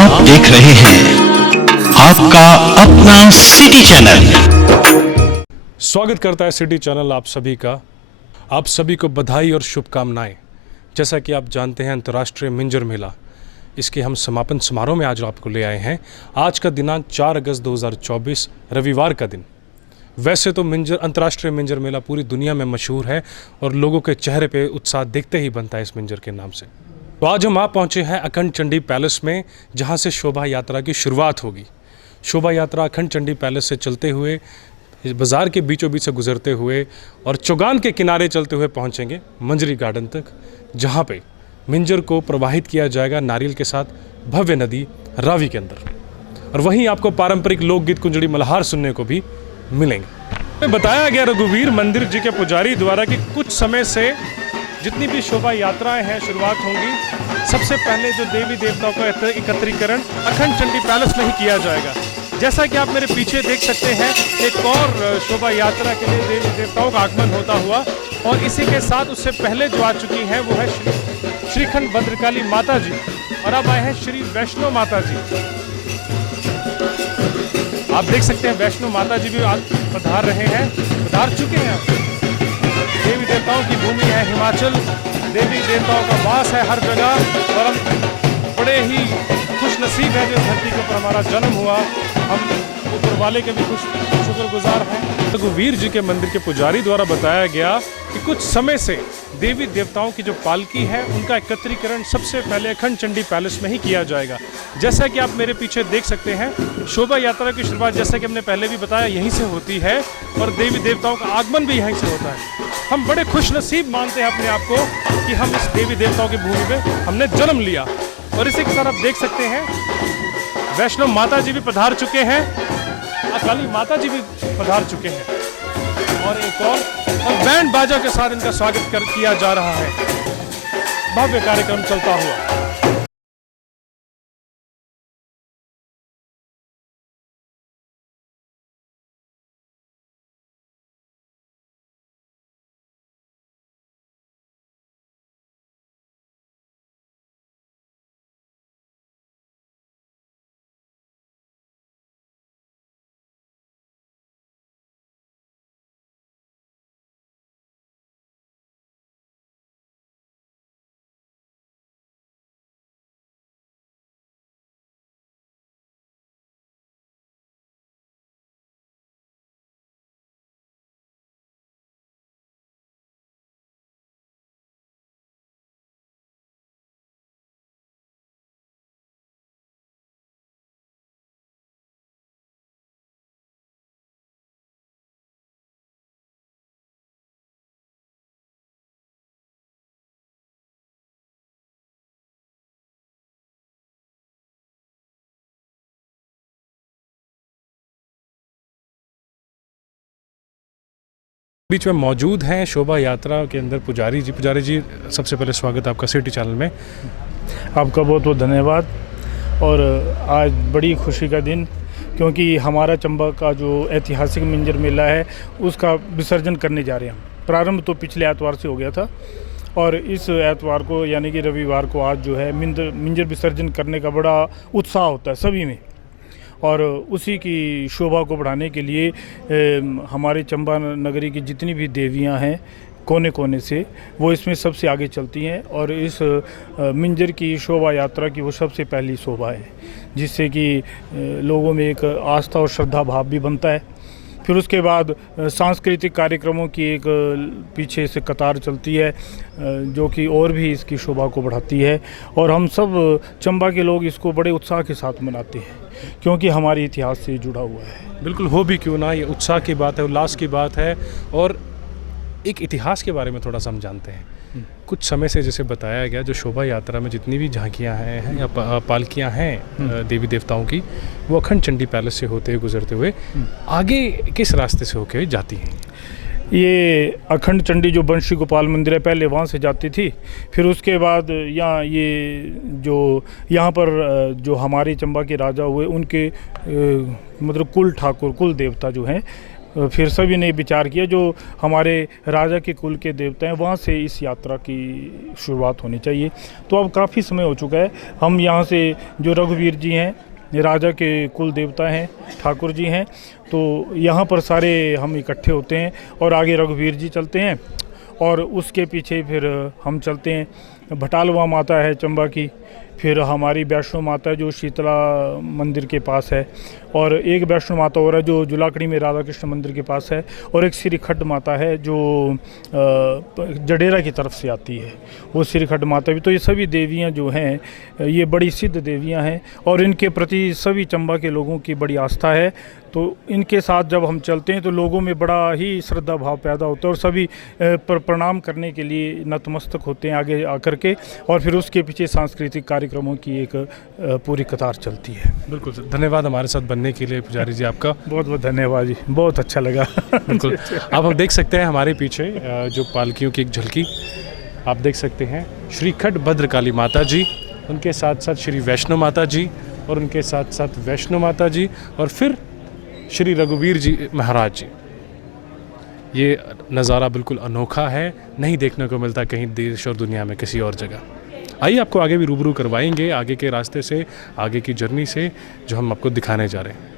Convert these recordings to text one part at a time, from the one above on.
आप देख रहे हैं आपका अपना सिटी चैनल। स्वागत करता है सिटी चैनल आप सभी का। आप सभी को बधाई और शुभकामनाएं। जैसा कि आप जानते हैं अंतर्राष्ट्रीय मिंजर मेला, इसके हम समापन समारोह में आज आपको ले आए हैं। आज का दिनांक 4 अगस्त 2024 रविवार का दिन। वैसे तो अंतर्राष्ट्रीय मिंजर मेला पूरी दुनिया में मशहूर है और लोगों के चेहरे पे उत्साह देखते ही बनता है इस मिंजर के नाम से। तो आज हम पहुंचे हैं अखंड चंडी पैलेस में, जहां से शोभा यात्रा की शुरुआत होगी। शोभा यात्रा अखंड चंडी पैलेस से चलते हुए बाज़ार के बीचों बीच से गुजरते हुए और चौगान के किनारे चलते हुए पहुंचेंगे मंजरी गार्डन तक, जहां पे मिंजर को प्रवाहित किया जाएगा नारियल के साथ भव्य नदी रावी के अंदर। और वहीं आपको पारंपरिक लोकगीत कुंजड़ी मल्हार सुनने को भी मिलेंगे। बताया गया रघुवीर मंदिर जी के पुजारी द्वारा कि कुछ समय से जितनी भी शोभा यात्राएं हैं शुरुआत होंगी, सबसे पहले जो देवी देवताओं का एकत्रीकरण अखंड चंडी पैलेस में ही किया जाएगा। जैसा कि आप मेरे पीछे देख सकते हैं, एक और शोभा यात्रा के लिए देवी देवताओं का आगमन होता हुआ, और इसी के साथ उससे पहले जो आ चुकी हैं वो है श्रीखंड भद्रकाली माता जी, और अब आए हैं श्री वैष्णो माता जी। आप देख सकते हैं वैष्णो माता जी भी पधार रहे हैं, पधार चुके हैं। देवी देवताओं की भूमि है हिमाचल, देवी देवताओं का वास है हर जगह, और हम बड़े ही खुश नसीब है जो धरती के ऊपर हमारा जन्म हुआ। हम ऊपर वाले के भी शुक्रगुजार हैं। रघुवीर जी के मंदिर के पुजारी द्वारा बताया गया कि कुछ समय से देवी देवताओं की जो पालकी है उनका एकत्रीकरण सबसे पहले अखंड चंडी पैलेस में ही किया जाएगा। जैसा कि आप मेरे पीछे देख सकते हैं, शोभा यात्रा की शुरुआत जैसा कि हमने पहले भी बताया यहीं से होती है, और देवी देवताओं का आगमन भी यहीं से होता है। हम बड़े खुश नसीब मानते हैं अपने आप को कि हम इस देवी देवताओं की भूमि में हमने जन्म लिया। और इसी के साथ आप देख सकते हैं वैष्णो माता जी भी पधार चुके हैं, अकाली माता जी भी पधार चुके हैं, और एक और बैंड बाजा के साथ इनका स्वागत किया जा रहा है। भव्य कार्यक्रम चलता हुआ। बीच में मौजूद हैं शोभा यात्रा के अंदर पुजारी जी। पुजारी जी, सबसे पहले स्वागत आपका सिटी चैनल में। आपका बहुत बहुत धन्यवाद। और आज बड़ी खुशी का दिन, क्योंकि हमारा चंबा का जो ऐतिहासिक मिंजर मेला है उसका विसर्जन करने जा रहे हैं। प्रारंभ तो पिछले एतवार से हो गया था, और इस एतवार को यानी कि रविवार को आज जो है मिंजर विसर्जन करने का बड़ा उत्साह होता है सभी में। और उसी की शोभा को बढ़ाने के लिए हमारे चंबा नगरी की जितनी भी देवियां हैं कोने कोने से, वो इसमें सबसे आगे चलती हैं, और इस मिंजर की शोभा यात्रा की वो सबसे पहली शोभा है, जिससे कि लोगों में एक आस्था और श्रद्धा भाव भी बनता है। फिर उसके बाद सांस्कृतिक कार्यक्रमों की एक पीछे से कतार चलती है, जो कि और भी इसकी शोभा को बढ़ाती है। और हम सब चंबा के लोग इसको बड़े उत्साह के साथ मनाते हैं, क्योंकि हमारे इतिहास से जुड़ा हुआ है। बिल्कुल, हो भी क्यों ना, ये उत्साह की बात है, उल्लास की बात है। और एक इतिहास के बारे में थोड़ा सा हम जानते हैं। कुछ समय से जैसे बताया गया, जो शोभा यात्रा में जितनी भी झांकियां हैं या पालकियां हैं देवी देवताओं की, वो अखंड चंडी पैलेस से होते हुए गुजरते हुए आगे किस रास्ते से होकर जाती हैं? ये अखंड चंडी जो बंशी गोपाल मंदिर है, पहले वहाँ से जाती थी। फिर उसके बाद यहाँ ये जो यहाँ पर जो हमारे चंबा के राजा हुए, उनके मतलब कुल ठाकुर, कुल देवता जो हैं, फिर सभी ने विचार किया जो हमारे राजा के कुल के देवता हैं वहाँ से इस यात्रा की शुरुआत होनी चाहिए। तो अब काफ़ी समय हो चुका है। हम यहाँ से जो रघुवीर जी हैं, राजा के कुल देवता हैं, ठाकुर जी हैं, तो यहाँ पर सारे हम इकट्ठे होते हैं और आगे रघुवीर जी चलते हैं और उसके पीछे फिर हम चलते हैं। भटालवा माता है चंबा की, फिर हमारी वैष्णो माता जो शीतला मंदिर के पास है, और एक वैष्णो माता और है जो जुलाकड़ी में राधा कृष्ण मंदिर के पास है, और एक श्री खड्ड माता है जो जडेरा की तरफ से आती है, वो श्री खड्ड माता भी। तो ये सभी देवियां जो हैं ये बड़ी सिद्ध देवियां हैं और इनके प्रति सभी चंबा के लोगों की बड़ी आस्था है। तो इनके साथ जब हम चलते हैं तो लोगों में बड़ा ही श्रद्धा भाव पैदा होता है और सभी प्रणाम करने के लिए नतमस्तक होते हैं आगे आकर के, और फिर उसके पीछे सांस्कृतिक कार्यक्रमों की एक पूरी कतार चलती है। बिल्कुल सर, धन्यवाद हमारे साथ बनने के लिए पुजारी जी आपका। बहुत बहुत धन्यवाद जी, बहुत अच्छा लगा। बिल्कुल। अब हम देख सकते हैं हमारे पीछे जो पालकियों की एक झलकी आप देख सकते हैं, श्री खड्ड भद्रकाली माता जी, उनके साथ साथ श्री वैष्णो माता जी, और उनके साथ साथ वैष्णो माता जी, और फिर श्री रघुवीर जी महाराज जी। ये नज़ारा बिल्कुल अनोखा है, नहीं देखने को मिलता कहीं देश और दुनिया में किसी और जगह। आइए आपको आगे भी रूबरू करवाएंगे, आगे के रास्ते से, आगे की जर्नी से जो हम आपको दिखाने जा रहे हैं।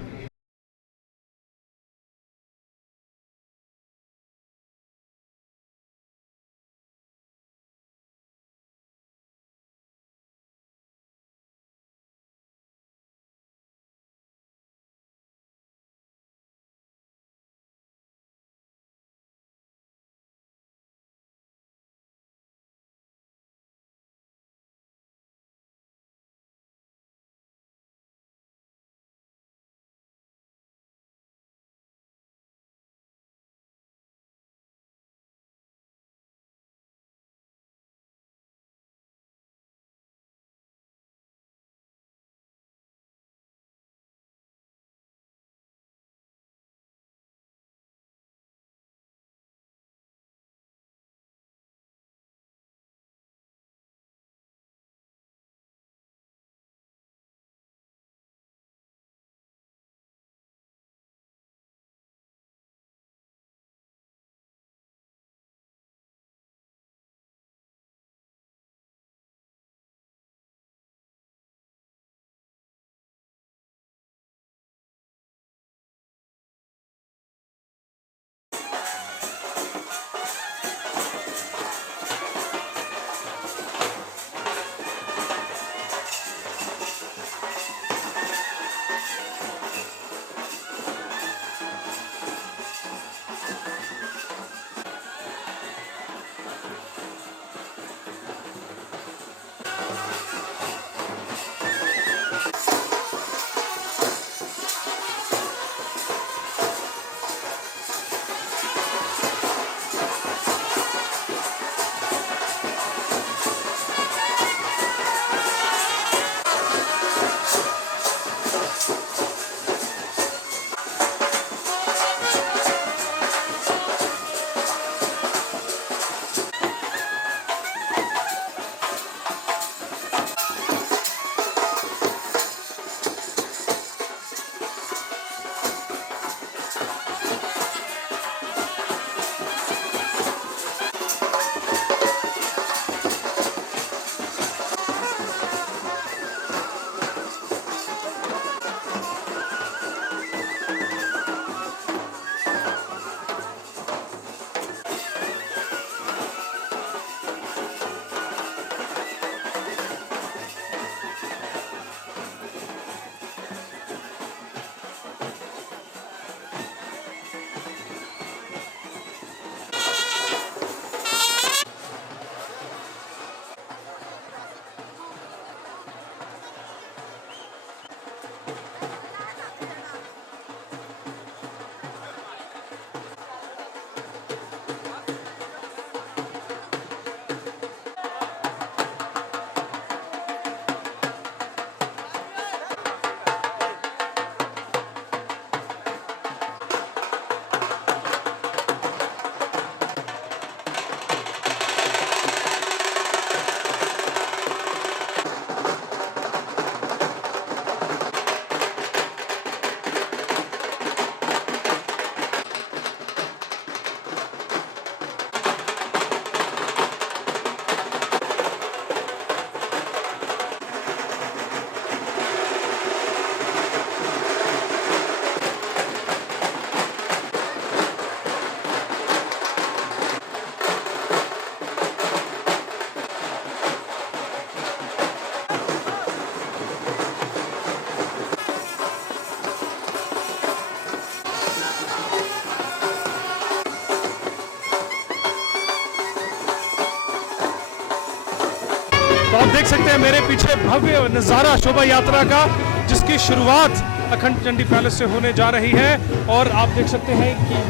तो आप देख सकते हैं मेरे पीछे भव्य नज़ारा शोभा यात्रा का, जिसकी शुरुआत अखंड चंडी पैलेस से होने जा रही है। और आप देख सकते हैं कि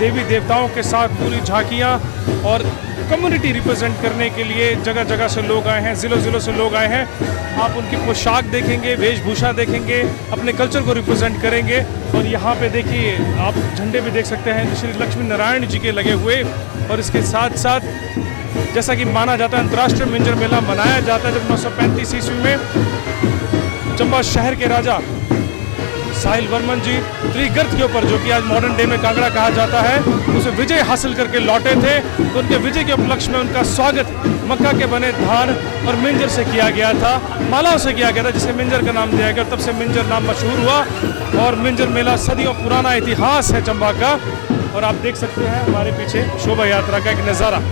देवी देवताओं के साथ पूरी झांकियाँ और कम्युनिटी रिप्रेजेंट करने के लिए जगह जगह से लोग आए हैं, ज़िलों ज़िलों से लोग आए हैं। आप उनकी पोशाक देखेंगे, वेशभूषा देखेंगे, अपने कल्चर को रिप्रेजेंट करेंगे। और यहाँ पे देखिए आप झंडे भी देख सकते हैं श्री लक्ष्मी नारायण जी के लगे हुए। और इसके साथ साथ जैसा कि माना जाता है अंतर्राष्ट्रीय मिंजर मेला मनाया जाता है जब 935 ईस्वी में चंबा शहर के राजा साहिल वर्मन जी त्रिगर्त के ऊपर, जो कि आज मॉडर्न डे में कांगड़ा कहा जाता है, उसे विजय हासिल करके लौटे थे। तो उनके विजय के उपलक्ष्य में उनका स्वागत मक्का के बने धान और मिंजर से किया गया था, मालाओं से किया गया था, जिसे मिंजर का नाम दिया गया। तब से मिंजर नाम मशहूर हुआ और मिंजर मेला सदियों पुराना इतिहास है चंबा का। और आप देख सकते हैं हमारे पीछे शोभा यात्रा का एक नज़ारा।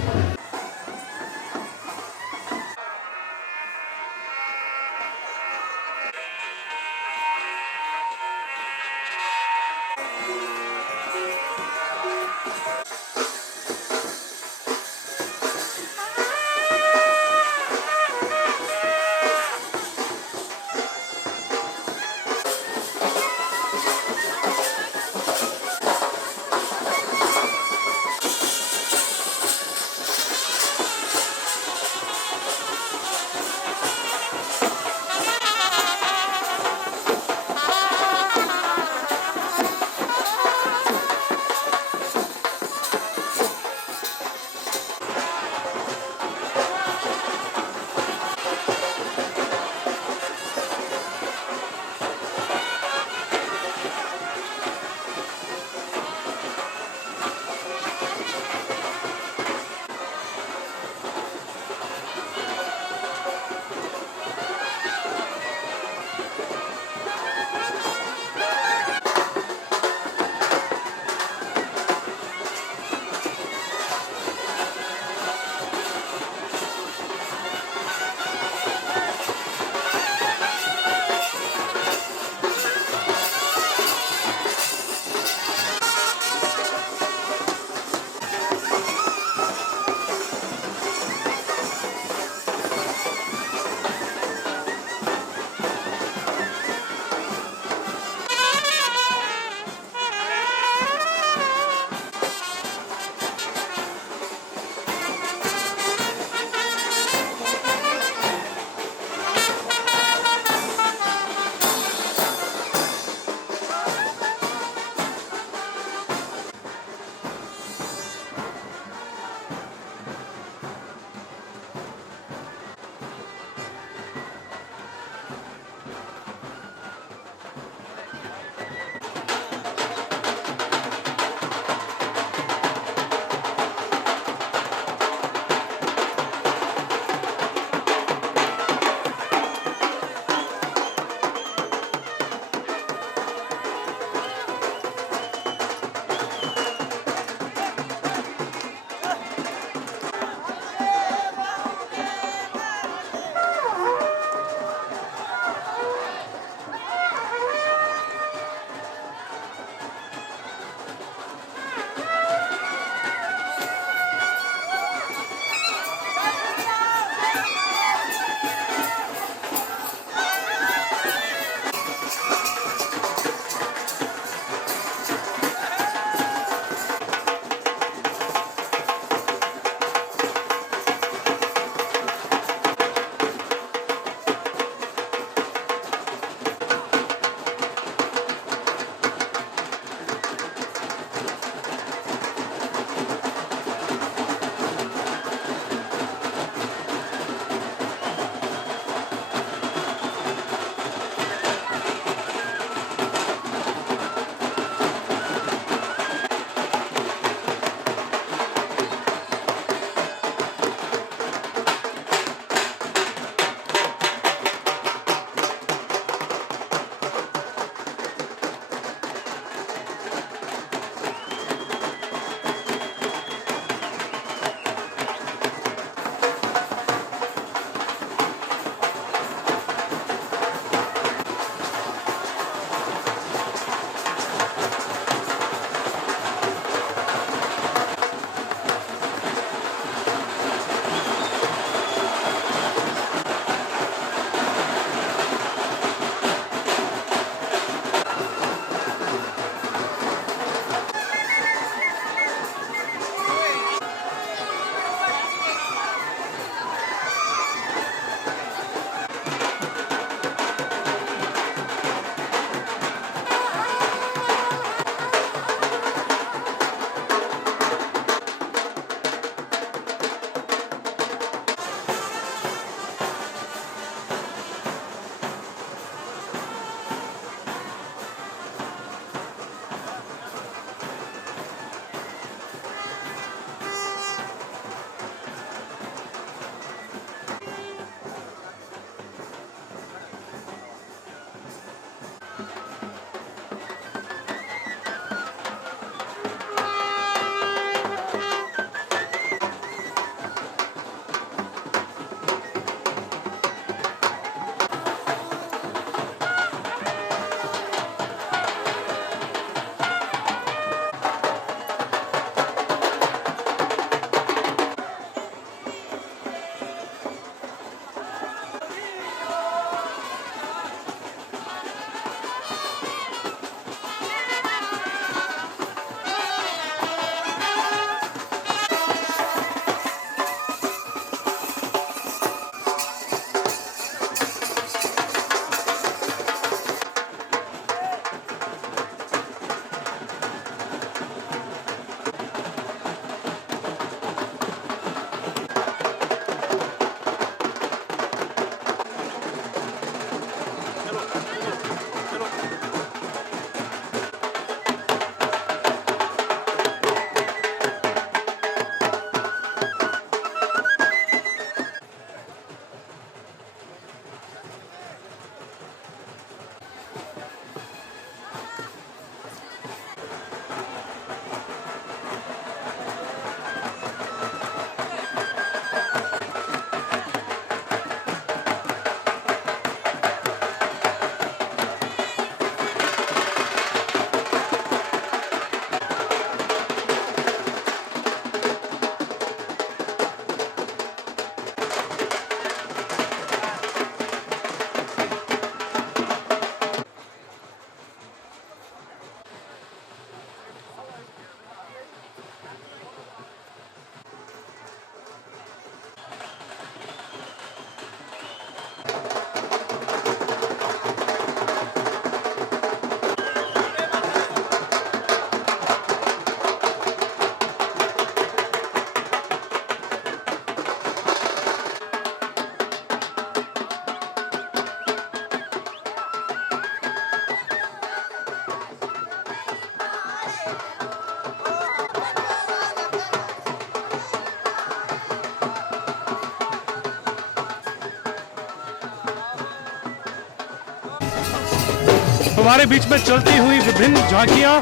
हमारे बीच में चलती हुई विभिन्न झांकियाँ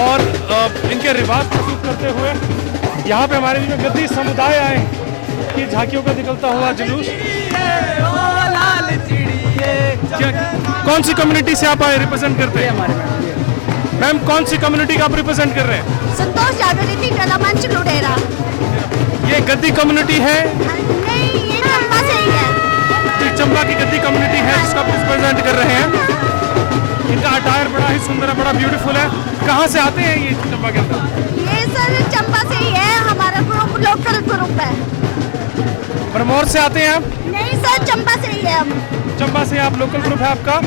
और इनके रिवाज प्रस्तुत करते हुए यहाँ पे हमारे बीच में गद्दी समुदाय आए कि झांकियों का निकलता हुआ जुलूस। कौन सी कम्युनिटी से आप आए, रिप्रेजेंट करते हैं? मैम, कौन सी कम्युनिटी का आप रिप्रेजेंट कर रहे हैं? संतोष जागृति टोला मंच लुडेरा। ये गद्दी कम्युनिटी है? नहीं, ये चंबा से ही है। ये चंबा की गद्दी कम्युनिटी है जिसका आप रिप्रेजेंट कर रहे हैं। इनका अटायर बड़ा ही सुंदर है, बड़ा ब्यूटीफुल है। कहाँ से आते हैं ये चंबा के अंदर? ये सर चंबा से ही है, हमारा ग्रुप लोकल ग्रुप है। भरमौर से आते हैं आप? नहीं सर, चंबा से ही है हम। चंबा से आप, लोकल ग्रुप है आपका?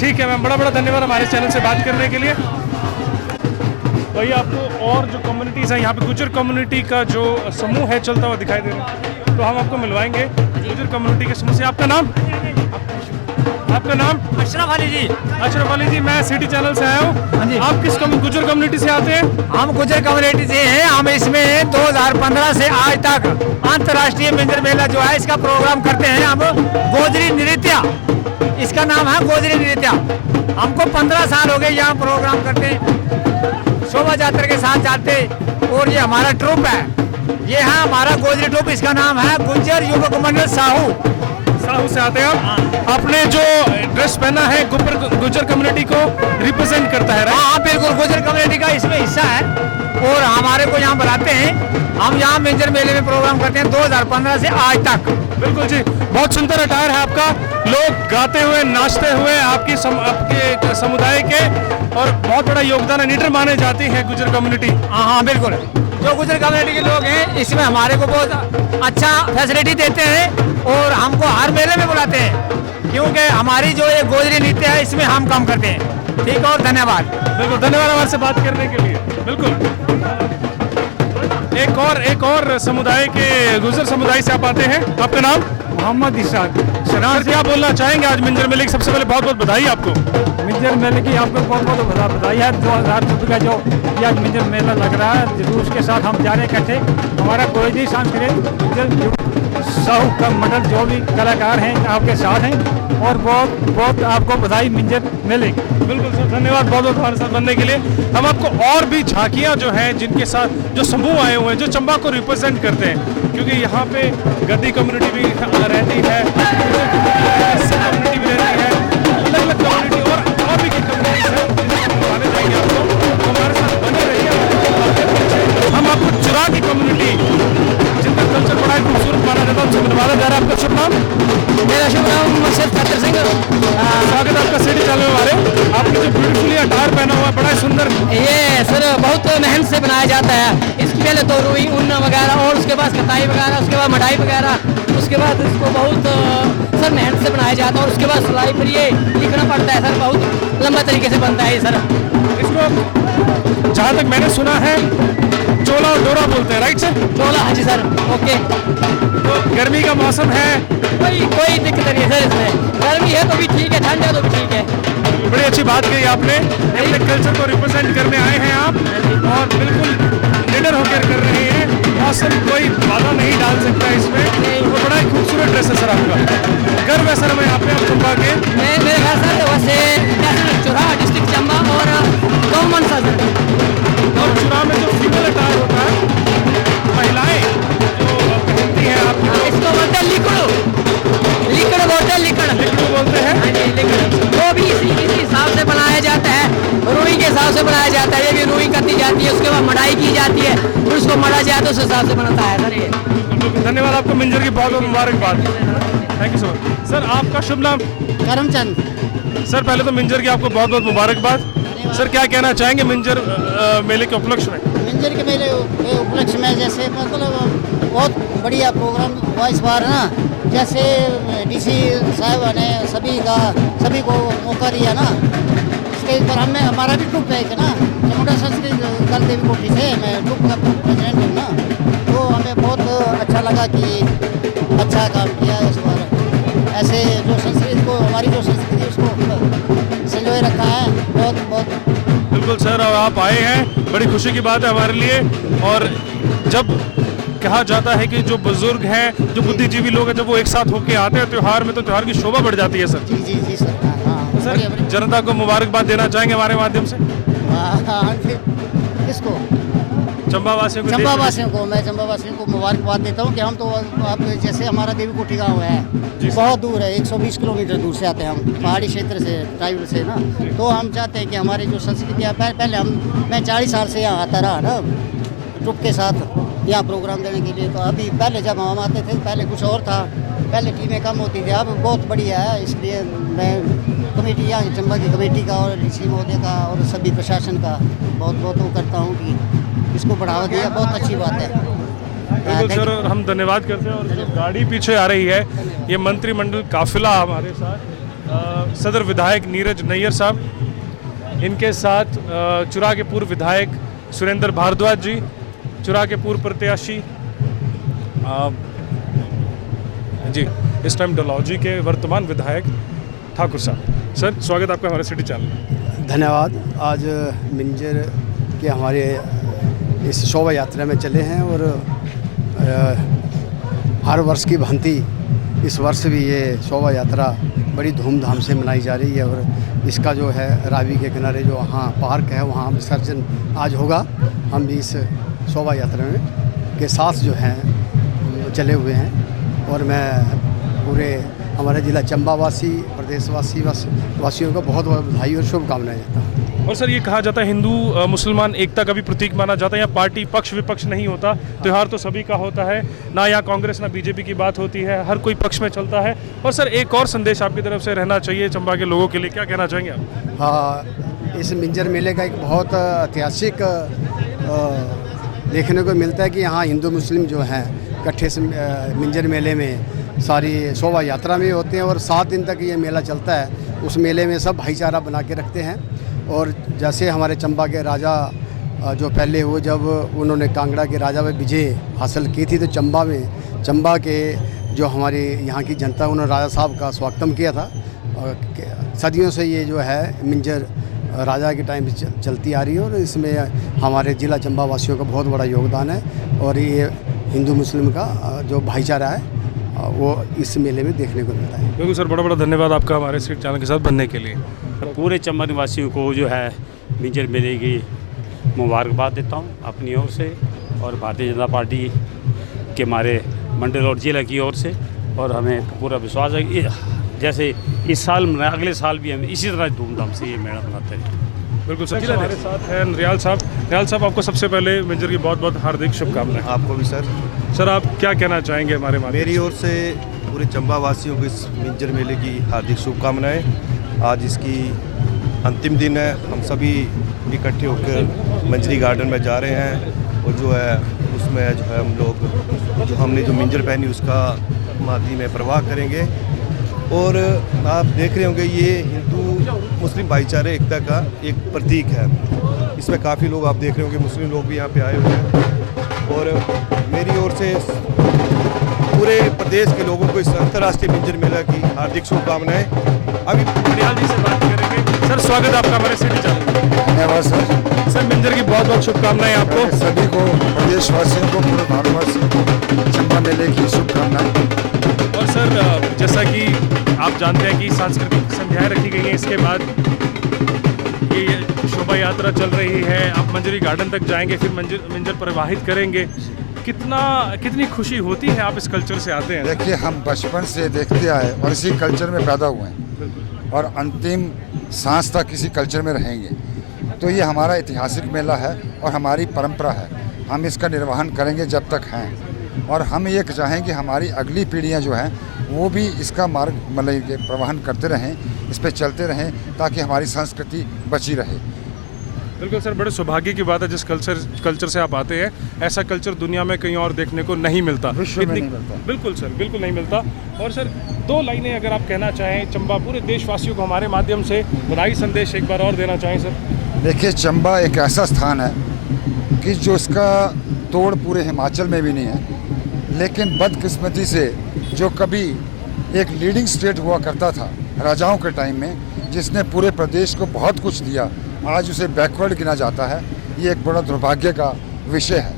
ठीक है मैम, बड़ा बड़ा धन्यवाद हमारे चैनल से बात करने के लिए। भैया, आपको और जो कम्युनिटीज़ हैं यहाँ पे, गुजर कम्युनिटी का जो समूह है चलता हुआ दिखाई दे रहा है, तो हम आपको मिलवाएंगे गुजर कम्युनिटी के समूह से। आपका नाम? आपका नाम? अशरफ अली जी। अशरफ अली जी, मैं सिटी चैनल से आया हूँ। आप किस गुजर कम्युनिटी से आते हैं? हम गुजर कम्युनिटी से हैं। हम इसमें 2015 से आज तक अंतर्राष्ट्रीय मिंजर मेला जो है इसका प्रोग्राम करते हैं। हम गोजरी नृत्य, इसका नाम है गोजरी नृत्य। हमको 15 साल हो गए यहाँ प्रोग्राम करते, शोभा यात्रा के साथ जाते। और ये हमारा ट्रुप है, ये है हमारा गोजरी ट्रुप। इसका नाम है गुज्जर युवक मंडल साहू। साहू से आते हैं आप? आपने जो ड्रेस पहना है गुजर कम्युनिटी को रिप्रेजेंट करता है, राइट? हाँ बिल्कुल, गुजर कम्युनिटी का इसमें हिस्सा है और हमारे को यहाँ बुलाते हैं। हम यहाँ मिंजर मेले में प्रोग्राम करते हैं 2015 से आज तक। बिल्कुल जी, बहुत सुंदर अटायर है आपका। लोग गाते हुए, नाचते हुए आपके समुदाय के, और बहुत बड़ा योगदान है, लीडर माने जाती है गुजर कम्युनिटी। हाँ हाँ बिल्कुल, जो गुजर कम्युनिटी के लोग हैं इसमें हमारे को बहुत अच्छा फैसिलिटी देते हैं और हमको हर मेले में बुलाते हैं, क्योंकि हमारी जो ये गोजरी नृत्य है इसमें हम काम करते हैं। ठीक है, और धन्यवाद। बिल्कुल, धन्यवाद हमारे से बात करने के लिए। बिल्कुल, एक और समुदाय के, गुजर समुदाय से आप आते हैं। आपका नाम? मोहम्मद इशाक। सर, क्या बोलना चाहेंगे आज मिंजर मेले की? सबसे पहले बहुत बहुत बधाई आपको। मिंजर मेले की आपको बहुत बहुत बधाई है। 2024 का जो ये आज मिंजर मेला लग रहा है, जुलूस के साथ हम जा रहे इकट्ठे। हमारा गोजरी सांस्कृतिक साहू का मंडल जो भी कलाकार हैं आपके साथ हैं, और बहुत बहुत आपको बधाई मिंजर मेले की। बिल्कुल सर, धन्यवाद बहुत बहुत हमारे साथ बनने के लिए। हम आपको और भी झांकियाँ जो हैं, जिनके साथ जो समूह आए हुए हैं, जो चंबा को रिप्रेजेंट करते हैं, क्योंकि यहाँ पे गद्दी कम्युनिटी भी रहती है, कम्युनिटी भी रहती है, अलग अलग कम्युनिटी और भी कम्युनिटी है, बताने जाएंगे आपको। तो हमारे साथ बने रहिए। हम आपको चुरा की कम्युनिटी, जिनका कल्चर बड़ा ही खूबसूरत माना जाता है, उनसे मिलवाने जा रहे हैं। आपका शुभ नाम? मेरा शुभ नाम मुर्शिद खतर सिंह। स्वागत है आपका सिटी चैनल में। हमारे आपने जो ब्यूटीफुली अटायर पहना हुआ है, बड़ा ही सुंदर। ये सर बहुत मेहनत से बनाया जाता है। इसके पहले तो रुई, ऊन वगैरह, और उसके बाद कताई वगैरह, उसके बाद मढ़ाई वगैरह, उसके बाद इसको बहुत सर मेहनत से बनाया जाता है। और उसके बाद सिलाई पर ये लिखना पड़ता है सर, बहुत लंबा तरीके से बनता है सर। इसको जहाँ तक मैंने सुना है चोला और डोरा बोलते हैं, राइट सर? चोला, हाँ जी सर। ओके, तो गर्मी का मौसम है, कोई दिक्कत नहीं है सर इसमें। गर्मी है तो भी ठीक है, ठंड है तो भी ठीक है। बड़ी अच्छी बात कही आपने। अपने कल्चर को रिप्रेजेंट करने आए हैं आप, और बिल्कुल लीडर होकर कर रहे हैं। मौसम कोई बाधा नहीं डाल सकता इसमें। तो बड़ा ही खूबसूरत ड्रेस है सर आपका। गर्व है सर हमें यहाँ पे आप चंबा के। मेरे घर सर वैसे चुरा डिस्ट्रिक्ट चंबा और गवर्नमेंट सर। और चुरा में जो फीमेल अटायर होता है, महिलाएं जो पहनती हैं, आप इसको बोलते हैं लिकड़ो, लिकड़ बोलते हैं, लिकड़ बोलते हैं। हाँ जी, लिकड़। वो भी इसी हिसाब से बनाया जाता है, रुई के हिसाब से बनाया जाता है। ये भी रुई कती जाती है, उसके बाद मढ़ाई की जाती है, फिर उसको मढ़ा जाए तो उस हिसाब से बनाता है सर ये। धन्यवाद आपको मिंजर की बहुत बहुत मुबारकबाद। Thank you so much sir. आपका शुभ नाम? करमचंद। सर, पहले तो मिंजर की आपको बहुत बहुत मुबारकबाद। सर, क्या कहना चाहेंगे मिंजर मेले के उपलक्ष्य में? मिंजर के मेले के उपलक्ष्य में जैसे मतलब बहुत बढ़िया प्रोग्राम हुआ इस बार ना। जैसे डीसी साहब ने सभी को मौका दिया ना, स्टेज पर हमारा भी ग्रुप है ना, चमुंडा संस्कृत कल देवी कोठी से मैं ग्रुप का प्रेसिडेंट हूँ ना। तो हमें बहुत अच्छा लगा कि अच्छा काम किया इस बार। ऐसे जो संस्कृति को, हमारी जो संस्कृति उसको संजोए रखा है, बहुत बिल्कुल सर, और आप आए हैं, बड़ी खुशी की बात है हमारे लिए। और जब कहा जाता है कि जो बुजुर्ग हैं, जो बुद्धिजीवी लोग हैं, जब वो एक साथ होके आते हैं त्योहार में, तो त्योहार की शोभा बढ़ जाती है सर। जी सर। हाँ, सर जनता को मुबारकबाद देना चाहेंगे हमारे माध्यम से हाँ, किसको? चंबा वासियों को? चंबा वासियों को, मैं चंबा वासियों को मुबारकबाद देता हूँ कि हम तो आप जैसे हमारा देवी कोठी गाँव है, बहुत दूर है, 120 किलोमीटर दूर से आते हैं हम, पहाड़ी क्षेत्र से, ट्राइबल से ना। तो हम चाहते हैं कि हमारी जो संस्कृति है, पहले मैं 40 साल से यहाँ आता रहा ना ग्रुप के साथ यहाँ प्रोग्राम देने के लिए। तो अभी पहले जब हम आते थे पहले कुछ और था, पहले टीमें कम होती थी, अब बहुत बढ़िया है। इसलिए मैं कमेटी यहाँ चंबा की कमेटी का और डीसी महोदय का और सभी प्रशासन का बहुत बहुत वो करता हूँ कि इसको बढ़ावा दिया, बहुत अच्छी बात है। बिल्कुल सर, हम धन्यवाद करते हैं। और जो गाड़ी पीछे आ रही है ये मंत्रिमंडल काफिला हमारे साथ सदर विधायक नीरज नैयर साहब, इनके साथ चुरा के पूर्व विधायक सुरेंद्र भारद्वाज जी, चुरा के पूर्व प्रत्याशी जी इस टाइम डलहौजी के वर्तमान विधायक ठाकुर साहब। सर स्वागत आपका हमारे सिटी चैनल। धन्यवाद। आज मिंजर के हमारे इस शोभा यात्रा में चले हैं और हर वर्ष की भांति इस वर्ष भी ये शोभा यात्रा बड़ी धूमधाम से मनाई जा रही है। और इसका जो है रावी के किनारे जो वहाँ पार्क है वहाँ विसर्जन आज होगा। हम भी इस शोभा यात्रा में के साथ जो हैं चले हुए हैं और मैं पूरे हमारे ज़िला चंबा वासी, प्रदेशवासी वासियों को बहुत बहुत बधाई और शुभकामनाएं देता हूँ। और सर ये कहा जाता है हिंदू मुसलमान एकता का भी प्रतीक माना जाता है, यहाँ पार्टी पक्ष विपक्ष नहीं होता, त्यौहार तो सभी का होता है, ना यहाँ कांग्रेस ना बीजेपी की बात होती है, हर कोई पक्ष में चलता है। और सर एक और संदेश आपकी तरफ से रहना चाहिए चंबा के लोगों के लिए, क्या कहना चाहेंगे आप? हाँ, इस मिंजर मेले का एक बहुत ऐतिहासिक देखने को मिलता है कि यहाँ हिंदू मुस्लिम जो हैं इकट्ठे से मिंजर मेले में सारी शोभा यात्रा में होते हैं और 7 दिन तक ये मेला चलता है। उस मेले में सब भाईचारा बना के रखते हैं। और जैसे हमारे चंबा के राजा जो पहले हुए, जब उन्होंने कांगड़ा के राजा में विजय हासिल की थी, तो चंबा के जो हमारे यहाँ की जनता उन्होंने राजा साहब का स्वागतम किया था। और सदियों से ये जो है मिंजर राजा के टाइम से चलती आ रही है और इसमें हमारे ज़िला चंबा वासियों का बहुत बड़ा योगदान है। और ये हिंदू मुस्लिम का जो भाईचारा है वो इस मेले में देखने को मिलता है। बिल्कुल सर, बड़ा बड़ा धन्यवाद आपका हमारे सिटी चैनल के साथ बनने के लिए। पूरे चंबा निवासियों को जो है मिंजर मेले की मुबारकबाद देता हूँ अपनी ओर से और भारतीय जनता पार्टी के हमारे मंडल और जिला की ओर से। और हमें पूरा विश्वास है कि जैसे इस साल मनाया, अगले साल भी हम इसी तरह धूमधाम से ये मेला मनाते हैं। बिल्कुल सर, हमारे साथ हैं नरियाल साहब। नरियाल साहब, आपको सबसे पहले मिंजर की बहुत बहुत हार्दिक शुभकामनाएं। आपको भी सर। सर आप क्या कहना चाहेंगे हमारे मेरी ओर से पूरे चंबा वासियों को इस मिंजर मेले की हार्दिक शुभकामनाएं। आज इसकी अंतिम दिन है, हम सभी इकट्ठे होकर मंजरी गार्डन में जा रहे हैं और जो है उसमें जो है हम लोग जो हमने जो मिंजर पहनी उसका मादी में प्रवाह करेंगे। और आप देख रहे होंगे ये हिंदू मुस्लिम भाईचारे एकता का एक प्रतीक है। इसमें काफ़ी लोग आप देख रहे होंगे मुस्लिम लोग भी यहाँ पे आए हुए हैं। और मेरी ओर से पूरे प्रदेश के लोगों को इस अंतर्राष्ट्रीय मिंजर मेला की हार्दिक शुभकामनाएं। अभी नरियाल जी से बात करेंगे। सर स्वागत आपका हमारे सिटी चैनल। धन्यवाद सर। सर मिंजर की बहुत बहुत शुभकामनाएं आपको सभी को, प्रदेशवासियों को, पूरे भारतवासियों को चंबा मेले की शुभकामनाएं। और सर जैसा कि आप जानते हैं कि सांस्कृतिक संध्याएं रखी गई हैं, इसके बाद ये शोभा यात्रा चल रही है, आप मंजरी गार्डन तक जाएंगे, फिर मिंजर प्रवाहित करेंगे। कितनी खुशी होती है, आप इस कल्चर से आते हैं। देखिए, हम बचपन से देखते आए और इसी कल्चर में पैदा हुए हैं और अंतिम सांस तक इसी कल्चर में रहेंगे। तो ये हमारा ऐतिहासिक मेला है और हमारी परंपरा है। हम इसका निर्वहन करेंगे जब तक हैं और हम ये चाहें कि हमारी अगली पीढ़ियां जो हैं वो भी इसका मार्ग मतलब प्रवहन करते रहें, इस पे चलते रहें ताकि हमारी संस्कृति बची रहे। बिल्कुल सर, बड़े सौभाग्य की बात है जिस कल्चर से आप आते हैं। ऐसा कल्चर दुनिया में कहीं और देखने को नहीं मिलता, विश्व में नहीं मिलता। बिल्कुल सर, बिल्कुल नहीं मिलता। और सर 2 लाइनें अगर आप कहना चाहें चंबा पूरे देशवासियों को हमारे माध्यम से बधाई संदेश एक बार और देना चाहें सर। देखिए, चंबा एक ऐसा स्थान है कि जो इसका तोड़ पूरे हिमाचल में भी नहीं है, लेकिन बदकिस्मती से जो कभी एक लीडिंग स्टेट हुआ करता था राजाओं के टाइम में, जिसने पूरे प्रदेश को बहुत कुछ दिया, आज उसे बैकवर्ड गिना जाता है। ये एक बड़ा दुर्भाग्य का विषय है।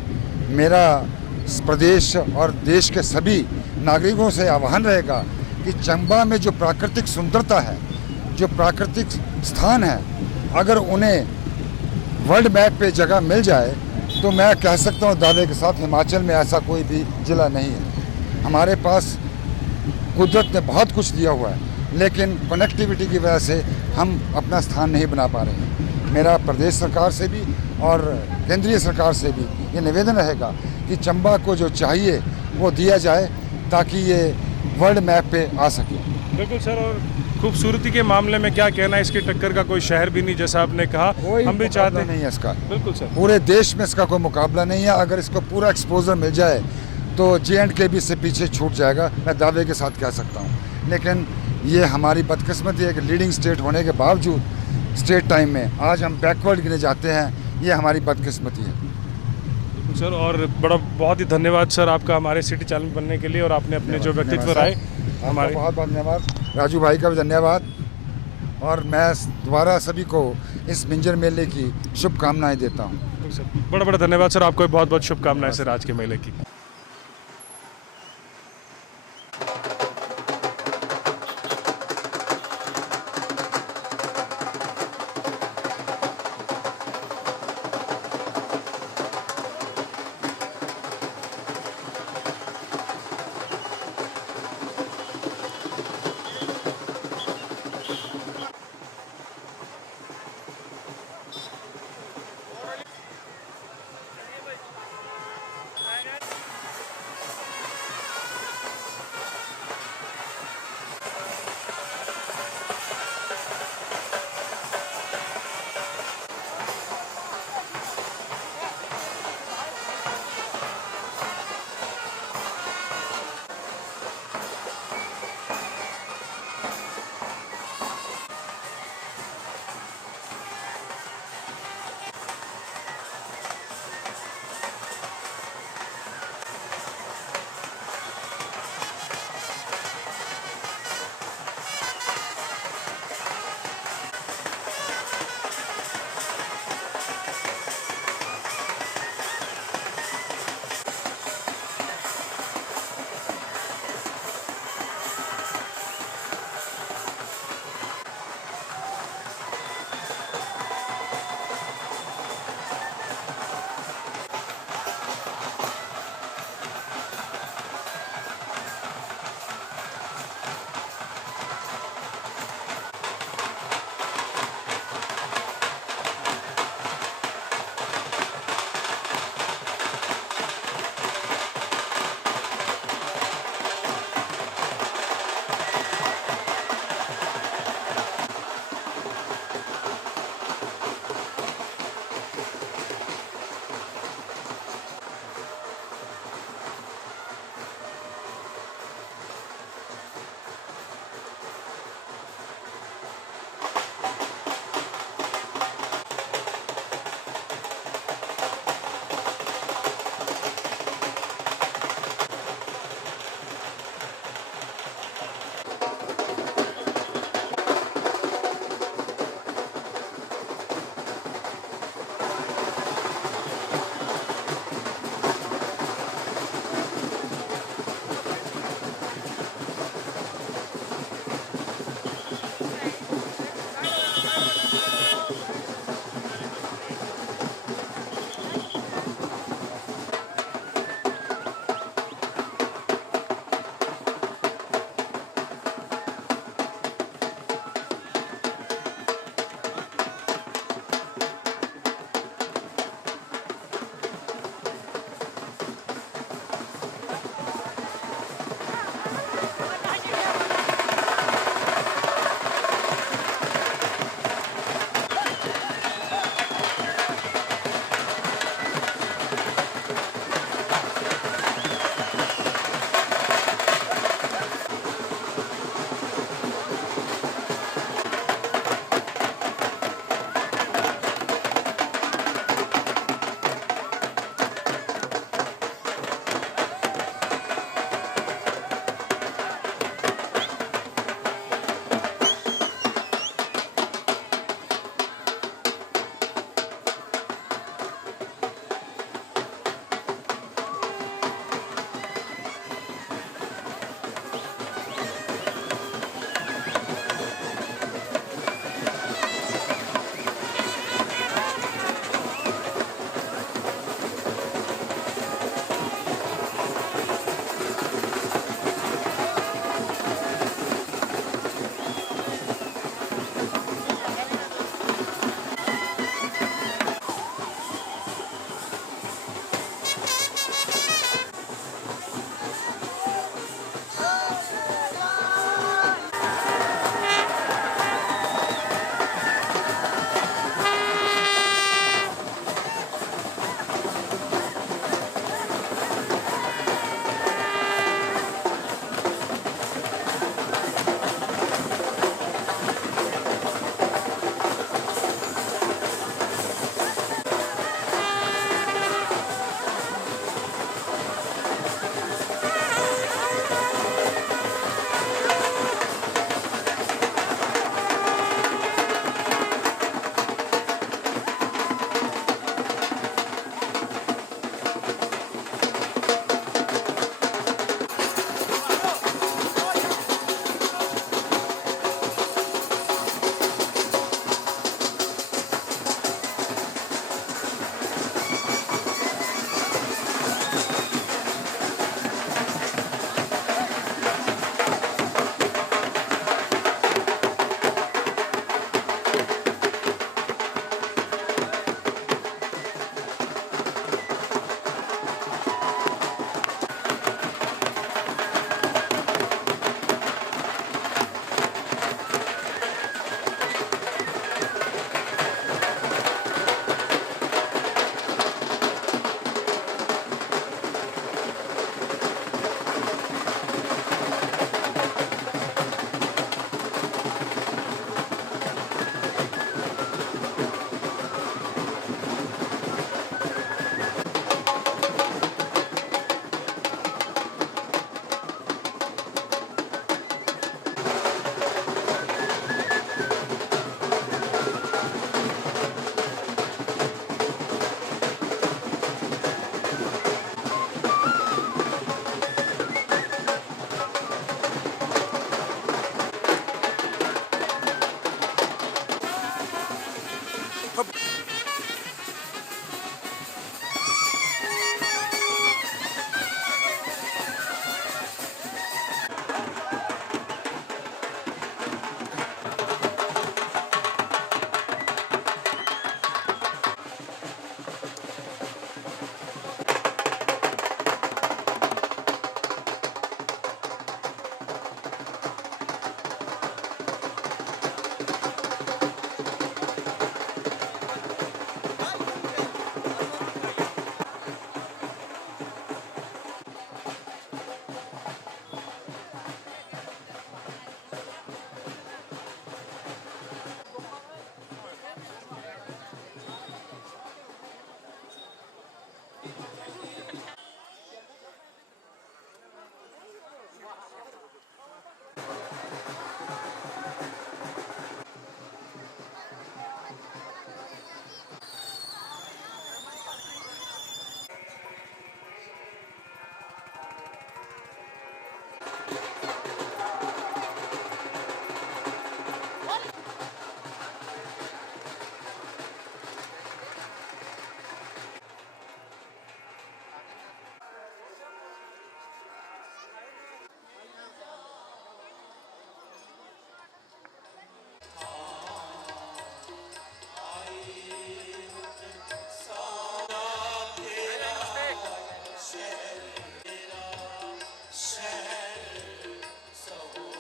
मेरा प्रदेश और देश के सभी नागरिकों से आह्वान रहेगा कि चंबा में जो प्राकृतिक सुंदरता है जो प्राकृतिक स्थान है, अगर उन्हें वर्ल्ड मैप पे जगह मिल जाए तो मैं कह सकता हूँ दावे के साथ हिमाचल में ऐसा कोई भी ज़िला नहीं है। हमारे पास कुदरत ने बहुत कुछ दिया हुआ है, लेकिन कनेक्टिविटी की वजह से हम अपना स्थान नहीं बना पा रहे हैं। मेरा प्रदेश सरकार से भी और केंद्रीय सरकार से भी ये निवेदन रहेगा कि चंबा को जो चाहिए वो दिया जाए ताकि ये वर्ल्ड मैप पे आ सके। बिल्कुल सर, और खूबसूरती के मामले में क्या कहना है, इसकी टक्कर का कोई शहर भी नहीं, जैसा आपने कहा। हम भी चाहते हैं नहीं है इसका, बिल्कुल सर, पूरे देश में इसका कोई मुकाबला नहीं है। अगर इसको पूरा एक्सपोजर मिल जाए तो J&K भी इससे पीछे छूट जाएगा, मैं दावे के साथ कह सकता हूँ। लेकिन ये हमारी बदकिस्मती है कि लीडिंग स्टेट होने के बावजूद स्टेट टाइम में आज हम बैकवर्ड गिने जाते हैं, ये हमारी बदकिस्मती है। सर, और बहुत ही धन्यवाद सर आपका हमारे सिटी चैनल बनने के लिए, और आपने अपने जो व्यक्तित्व राय हमारे, बहुत बहुत धन्यवाद। राजू भाई का भी धन्यवाद, और मैं दोबारा सभी को इस मिंजर मेले की शुभकामनाएं देता हूँ। बड़ा बड़ा धन्यवाद सर, आपको बहुत बहुत शुभकामनाएं सर आज के मेले की।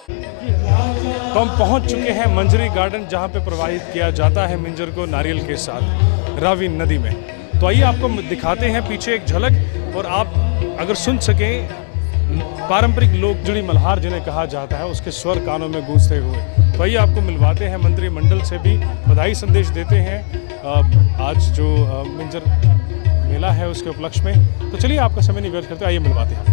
तो हम पहुंच चुके हैं मंजरी गार्डन, जहां पे प्रवाहित किया जाता है मिंजर को नारियल के साथ रावी नदी में। तो आइए आपको दिखाते हैं पीछे एक झलक, और आप अगर सुन सकें पारंपरिक लोकजुड़ी मल्हार जिन्हें कहा जाता है, उसके स्वर कानों में गूंजते हुए। तो आइए आपको मिलवाते हैं, मंत्रिमंडल से भी बधाई संदेश देते हैं आज जो मिंजर मेला है उसके उपलक्ष्य में। तो चलिए आपका समय नहीं व्यर्थ करते, आइए मिलवाते हैं।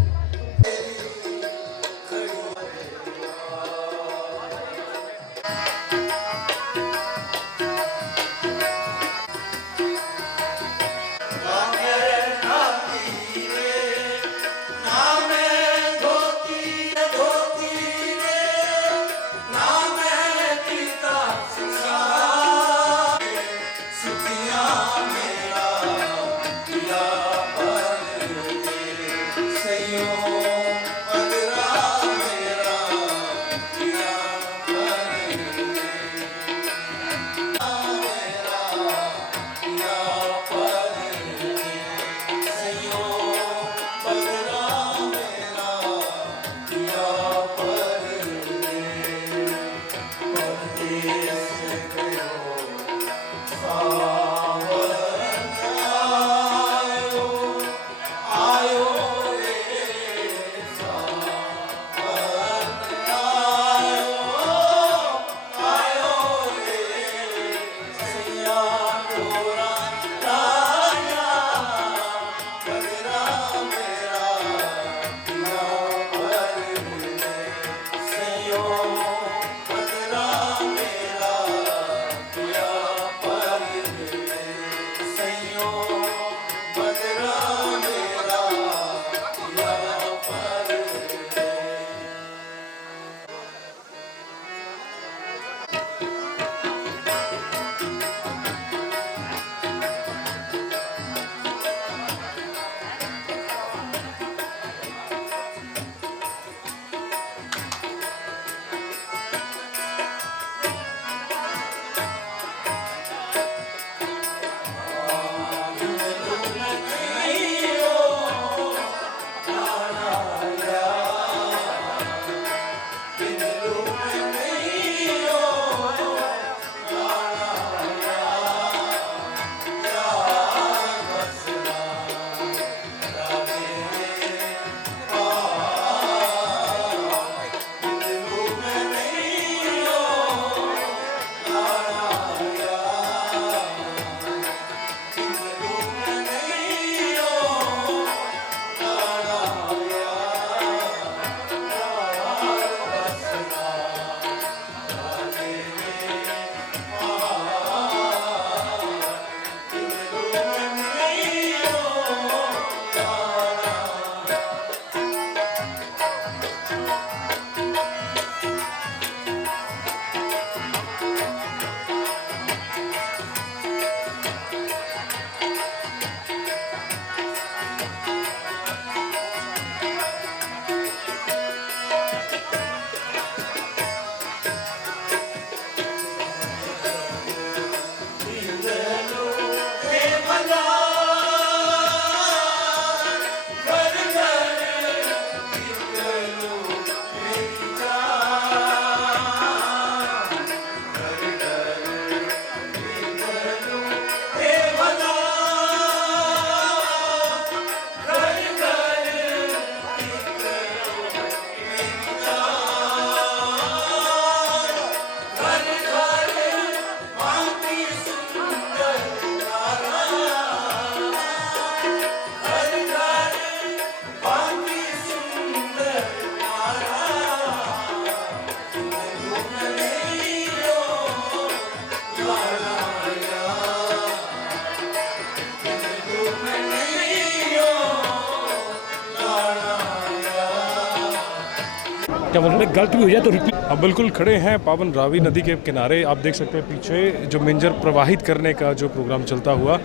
क्या बोल रहे हैं, गलत भी हो जाए तो रिपीट। अब बिल्कुल खड़े हैं पावन रावी नदी के किनारे। आप देख सकते हैं पीछे जो मिंजर प्रवाहित करने का जो प्रोग्राम चलता हुआ,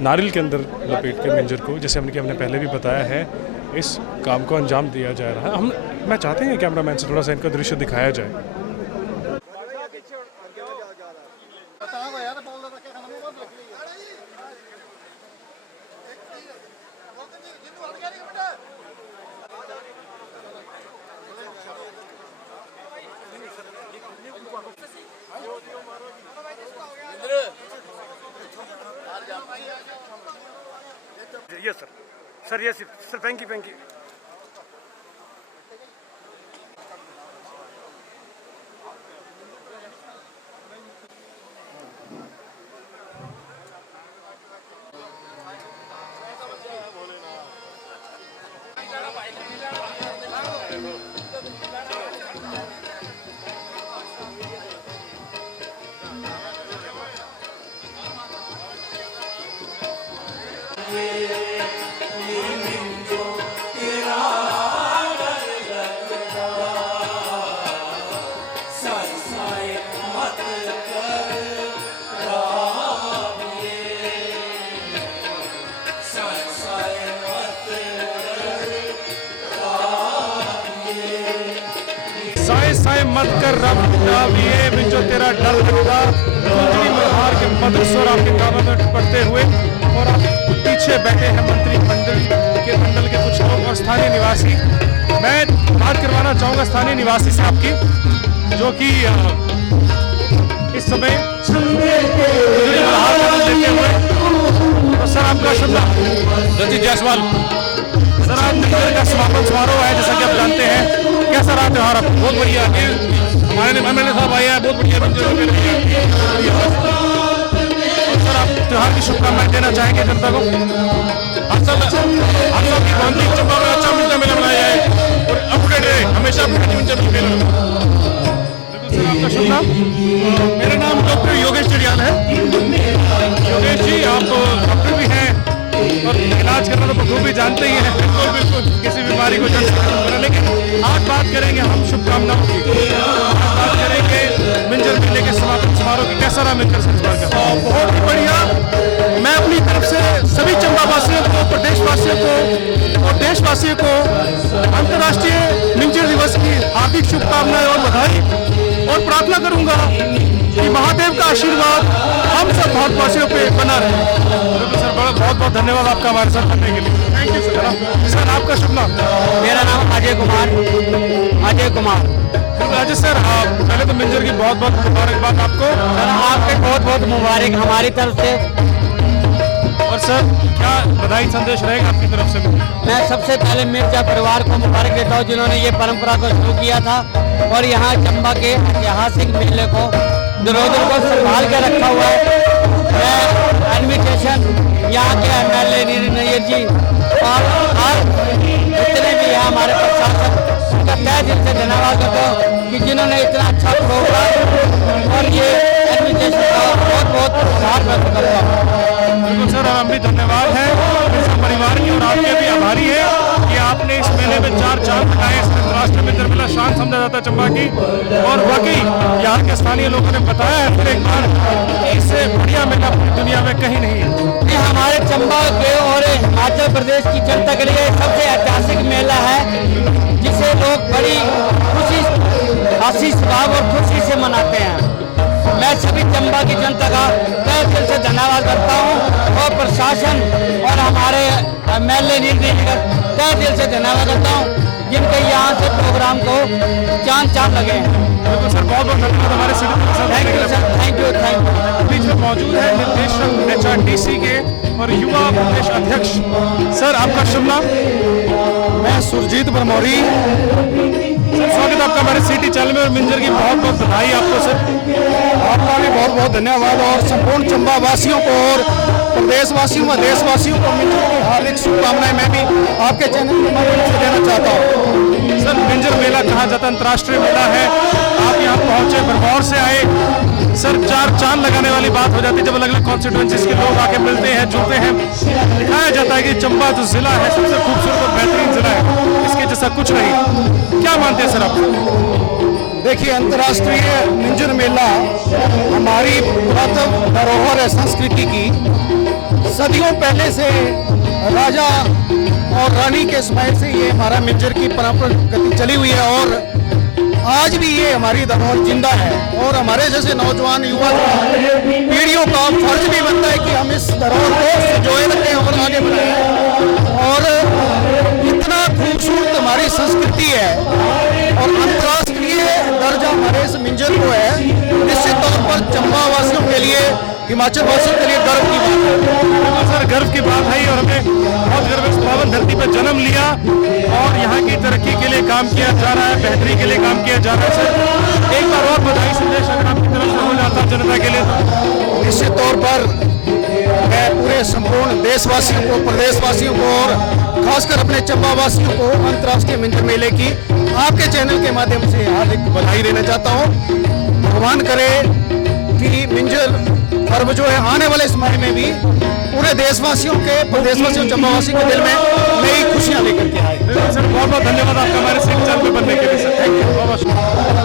नारियल के अंदर लपेट के मिंजर को, जैसे हमने पहले भी बताया है, इस काम को अंजाम दिया जा रहा है। मैं चाहते हैं कैमरामैन से थोड़ा सा इनका दृश्य दिखाया जाए। ये सर ये सर थैंक यू साए मत कर रब ये बिंजो तेरा डर लगता गुजरी मल्हार के मधुर स्वर आपके कानों में पड़ते हुए और आप पीछे बैठे हैं मंत्रिमंडल के कुछ लोग और स्थानीय निवासी। मैं बात करवाना चाहूँगा स्थानीय निवासी से आपकी, जो कि इस समय गुजरी मल्हार का नाम लेते हुए। तो सर आपका शुभ नाम? रंजीत जायसवाल। सर आज मिंजर का समापन समारोह है, जैसा कि आप जानते हैं। कैसा रहा त्योहार आपको? बहुत बढ़िया। हमारे MLA साहब आए हैं, बहुत बढ़िया। सर आप त्योहार की शुभकामनाएं देना चाहेंगे जनता को? हर साल की भांति चंबा में अच्छा मिंजर मेला मनाया है और अपडेट है हमेशा मिंजर मेला। बिल्कुल सर आपका शुभ नाम? मेरा नाम डॉक्टर योगेश चढ़ियाल है। योगेश जी आप डॉक्टर भी हैं और इलाज करना तो बखूबी जानते ही हैं। बिल्कुल किसी बीमारी को जल्द से जल्द करें। लेकिन आज बात करेंगे हम शुभकामनाओं की, बात करेंगे मिंजर मेले के समापन समारोह की। कैसा रहा मिंजर संस्कार का? बहुत ही बढ़िया। मैं अपनी तरफ से सभी चंबावासियों को, प्रदेशवासियों को और देशवासियों को अंतर्राष्ट्रीय मिंजर दिवस की हार्दिक शुभकामनाएं और बधाई, और प्रार्थना करूंगा कि महादेव का आशीर्वाद हम सब भारतवासियों पे बना रहे। सर बहुत बहुत धन्यवाद आपका हमारे साथ करने के लिए। Thank you sir. सर आपका शुभ नाम? मेरा नाम अजय कुमार। राजेश सर पहले तो मिंजर की बहुत बहुत मुबारकबाद आपको। सर आपके बहुत बहुत मुबारक हमारी तरफ से। और सर क्या बधाई संदेश रहेगा आपकी तरफ से? मैं सबसे पहले मिर्जा परिवार को मुबारक देता हूँ, जिन्होंने ये परंपरा को शुरू किया था और यहाँ चंबा के ऐतिहासिक मेले को रोजर को संभाल के रखा हुआ है। मैं इन्विटेशन यहाँ के MLA नैयर जी और जितने भी हैं हमारे प्रशासन, उनका तहे दिल से धन्यवाद करता हूँ कि जिन्होंने इतना अच्छा प्रोग्राम और ये इन्विटेशन का बहुत बहुत आभार व्यक्त करता हूँ। बिल्कुल सर हम भी धन्यवाद है परिवार की और आपके भी आभारी है कि आपने इस मेले में 4 चांद लगाए। इस अंतर्राष्ट्रीय मिंजर मेला शान समझा जाता है चंबा की, और वाकई यहाँ के स्थानीय लोगों ने बताया है फिर एक बार इससे बढ़िया मेला पूरी दुनिया में कहीं नहीं है। ये हमारे चंबा के और हिमाचल प्रदेश की जनता के लिए सबसे ऐतिहासिक मेला है, जिसे लोग बड़ी खुशी, हंसी स्वभाव और खुशी से मनाते हैं। मैं सभी चंबा की जनता का तहे दिल से धन्यवाद करता हूँ और प्रशासन और हमारे MLA निर्देशक तहे दिल से धन्यवाद करता हूँ, जिनके यहाँ से प्रोग्राम को चांद लगे हैं। बिल्कुल सर बहुत बहुत धन्यवाद हमारे थैंक यू। बीच में मौजूद है निर्देशक HRTC के और युवा प्रदेश अध्यक्ष। सर आपका शुभ नाम? मैं सुरजीत बरमौरी। सर स्वागत आपका हमारे सिटी चैनल में और मिंजर की बहुत बहुत बधाई आपको सर। आपका भी बहुत बहुत धन्यवाद और संपूर्ण चंबा वासियों को और प्रदेशवासियों व देशवासियों को मिंजर की हार्दिक शुभकामनाएं मैं भी आपके चैनल के माध्यम से देना चाहता हूँ। सर मिंजर मेला कहा जाता है अंतर्राष्ट्रीय मेला है, आप यहाँ पहुँचे, भरमौर से आए। सर 4 चांद लगाने वाली बात हो जाती है जब अलग अलग कॉन्स्टिट्यूएंसीज के लोग आके मिलते हैं, जुड़ते हैं। दिखाया जाता है कि चंबा जो जिला है सबसे खूबसूरत और बेहतरीन जिला है, इसके जैसा कुछ नहीं। क्या मानते हैं सर आप? देखिए अंतर्राष्ट्रीय मिंजर मेला हमारी पुरातन धरोहर है संस्कृति की। सदियों पहले से राजा और रानी के समय से ये हमारा मिंजर की परंपरा गति चली हुई है और आज भी ये हमारी धरोहर जिंदा है। और हमारे जैसे नौजवान युवा पीढ़ियों का फर्ज भी बनता है कि हम इस धरोहर को संजोए रखें और आगे बढ़ाएं। और इतना खूबसूरत हमारी संस्कृति है और अंतर्राष्ट्रीय दर्जा हमारे इस मिंजर को है। निश्चित तौर पर चंबा वासियों के लिए हिमाचल वासियों के लिए गर्व की बात है। सर गर्व की बात है और हमें बहुत गर्व है इस पावन धरती पर जन्म लिया और यहाँ की तरक्की के लिए काम किया जा रहा है, बेहतरी के लिए काम किया जा रहा है। सर एक बार और बधाई संदेश अगर आपकी तरफ से हो जाता जनता के लिए तो। निश्चित तौर पर मैं पूरे संपूर्ण देशवासियों को, प्रदेशवासियों को और खासकर अपने चंबा वासियों को अंतर्राष्ट्रीय मिंजर मेले की आपके चैनल के माध्यम से हार्दिक बधाई देना चाहता हूँ। भगवान करे कि मिंजर पर्व जो है आने वाले समय में भी पूरे देशवासियों के, प्रदेशवासियों, चंबावासियों के दिल में नई खुशियां लेकर के आए। सर बहुत बहुत धन्यवाद आपका हमारे सिटी चैनल पे बनने के लिए सर। थैंक यू बहुत बहुत।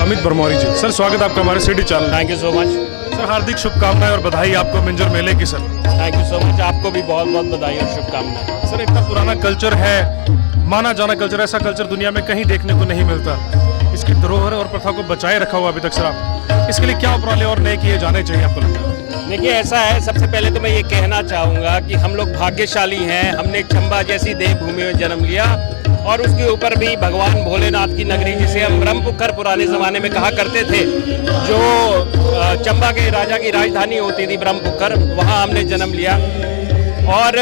अमित बरमौरी जी, सर स्वागत आपका हमारे city channel. Thank you so much sir, हार्दिक शुभकामनाएं और बधाई आपको मिंजर मेले की sir. Thank you so much, आपको भी बहुत बहुत बधाई और शुभकामनाएं। सर इतना पुराना कल्चर है, माना जाना कल्चर, ऐसा कल्चर दुनिया में कहीं देखने को नहीं मिलता। इसकी धरोहर और प्रथा को बचाए रखा हुआ अभी तक सर आप, इसके लिए क्या उपराले और नए किए जाने चाहिए आपको लगता है? देखिए ऐसा है, सबसे पहले तो मैं ये कहना चाहूँगा कि हम लोग भाग्यशाली हैं, हमने चंबा जैसी देवभूमि में जन्म लिया और उसके ऊपर भी भगवान भोलेनाथ की नगरी, जिसे हम ब्रह्मपुखर पुराने ज़माने में कहा करते थे, जो चंबा के राजा की राजधानी होती थी ब्रह्मपुखर, वहाँ हमने जन्म लिया। और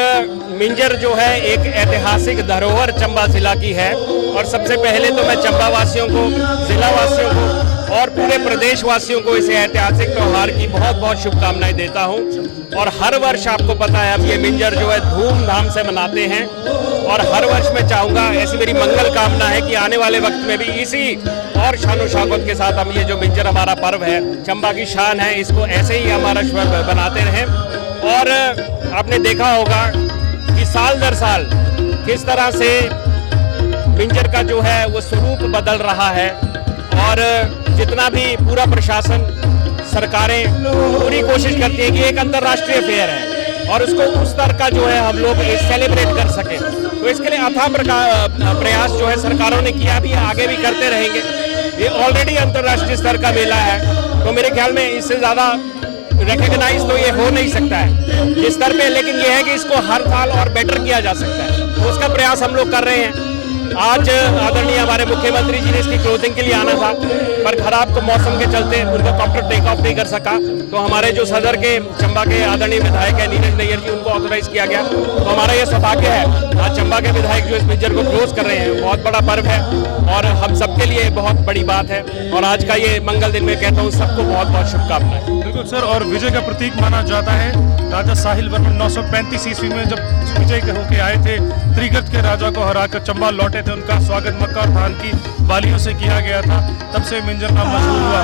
मिंजर जो है एक ऐतिहासिक धरोहर चंबा जिला की है और सबसे पहले तो मैं चंबा वासियों को, जिला वासियों को और पूरे प्रदेश वासियों को इस ऐतिहासिक त्यौहार की बहुत बहुत शुभकामनाएं देता हूं। और हर वर्ष आपको पता है हम ये मिंजर जो है धूमधाम से मनाते हैं और हर वर्ष मैं चाहूँगा, ऐसी मेरी मंगल कामना है कि आने वाले वक्त में भी इसी और शानो शौकत के साथ हम ये जो मिंजर हमारा पर्व है, चंबा की शान है, इसको ऐसे ही हमारा बनाते रहें। और आपने देखा होगा कि साल दर साल किस तरह से मिंजर का जो है वो स्वरूप बदल रहा है और जितना भी पूरा प्रशासन, सरकारें पूरी कोशिश करती है कि एक अंतर्राष्ट्रीय फेयर है और उसको उस स्तर का जो है हम लोग सेलिब्रेट कर सकें। तो इसके लिए अथाह प्रयास जो है सरकारों ने किया भी, आगे भी करते रहेंगे। ये ऑलरेडी अंतर्राष्ट्रीय स्तर का मेला है, तो मेरे ख्याल में इससे ज़्यादा रिकग्नाइज तो ये हो नहीं सकता है जिस स्तर पे, लेकिन ये है कि इसको हर साल और बेटर किया जा सकता है, तो उसका प्रयास हम लोग कर रहे हैं। आज आदरणीय हमारे मुख्यमंत्री जी ने इसकी क्लोजिंग के लिए आना था, पर खराब तो मौसम के चलते उनका कॉप्टर टेक ऑफ नहीं कर सका, तो हमारे जो सदर के चंबा के आदरणीय विधायक है नीरज नैयर जी, उनको ऑथोराइज किया गया। तो हमारा ये सौभाग्य है आज चंबा के विधायक जो इस मिंजर को क्लोज कर रहे हैं, बहुत बड़ा पर्व है और हम सबके लिए बहुत बड़ी बात है। और आज का ये मंगल दिन में कहता हूँ सबको बहुत बहुत शुभकामनाएं। बिल्कुल सर, और विजय का प्रतीक माना जाता है राजा साहिल वर्मन 935 ईस्वी में जब विजय होके आए थे, त्रिगत के राजा को हराकर चंबा लौटे थे, उनका स्वागत मक्का और धान की बालियों से किया गया था, तब से मिंजर नाम मशहूर हुआ।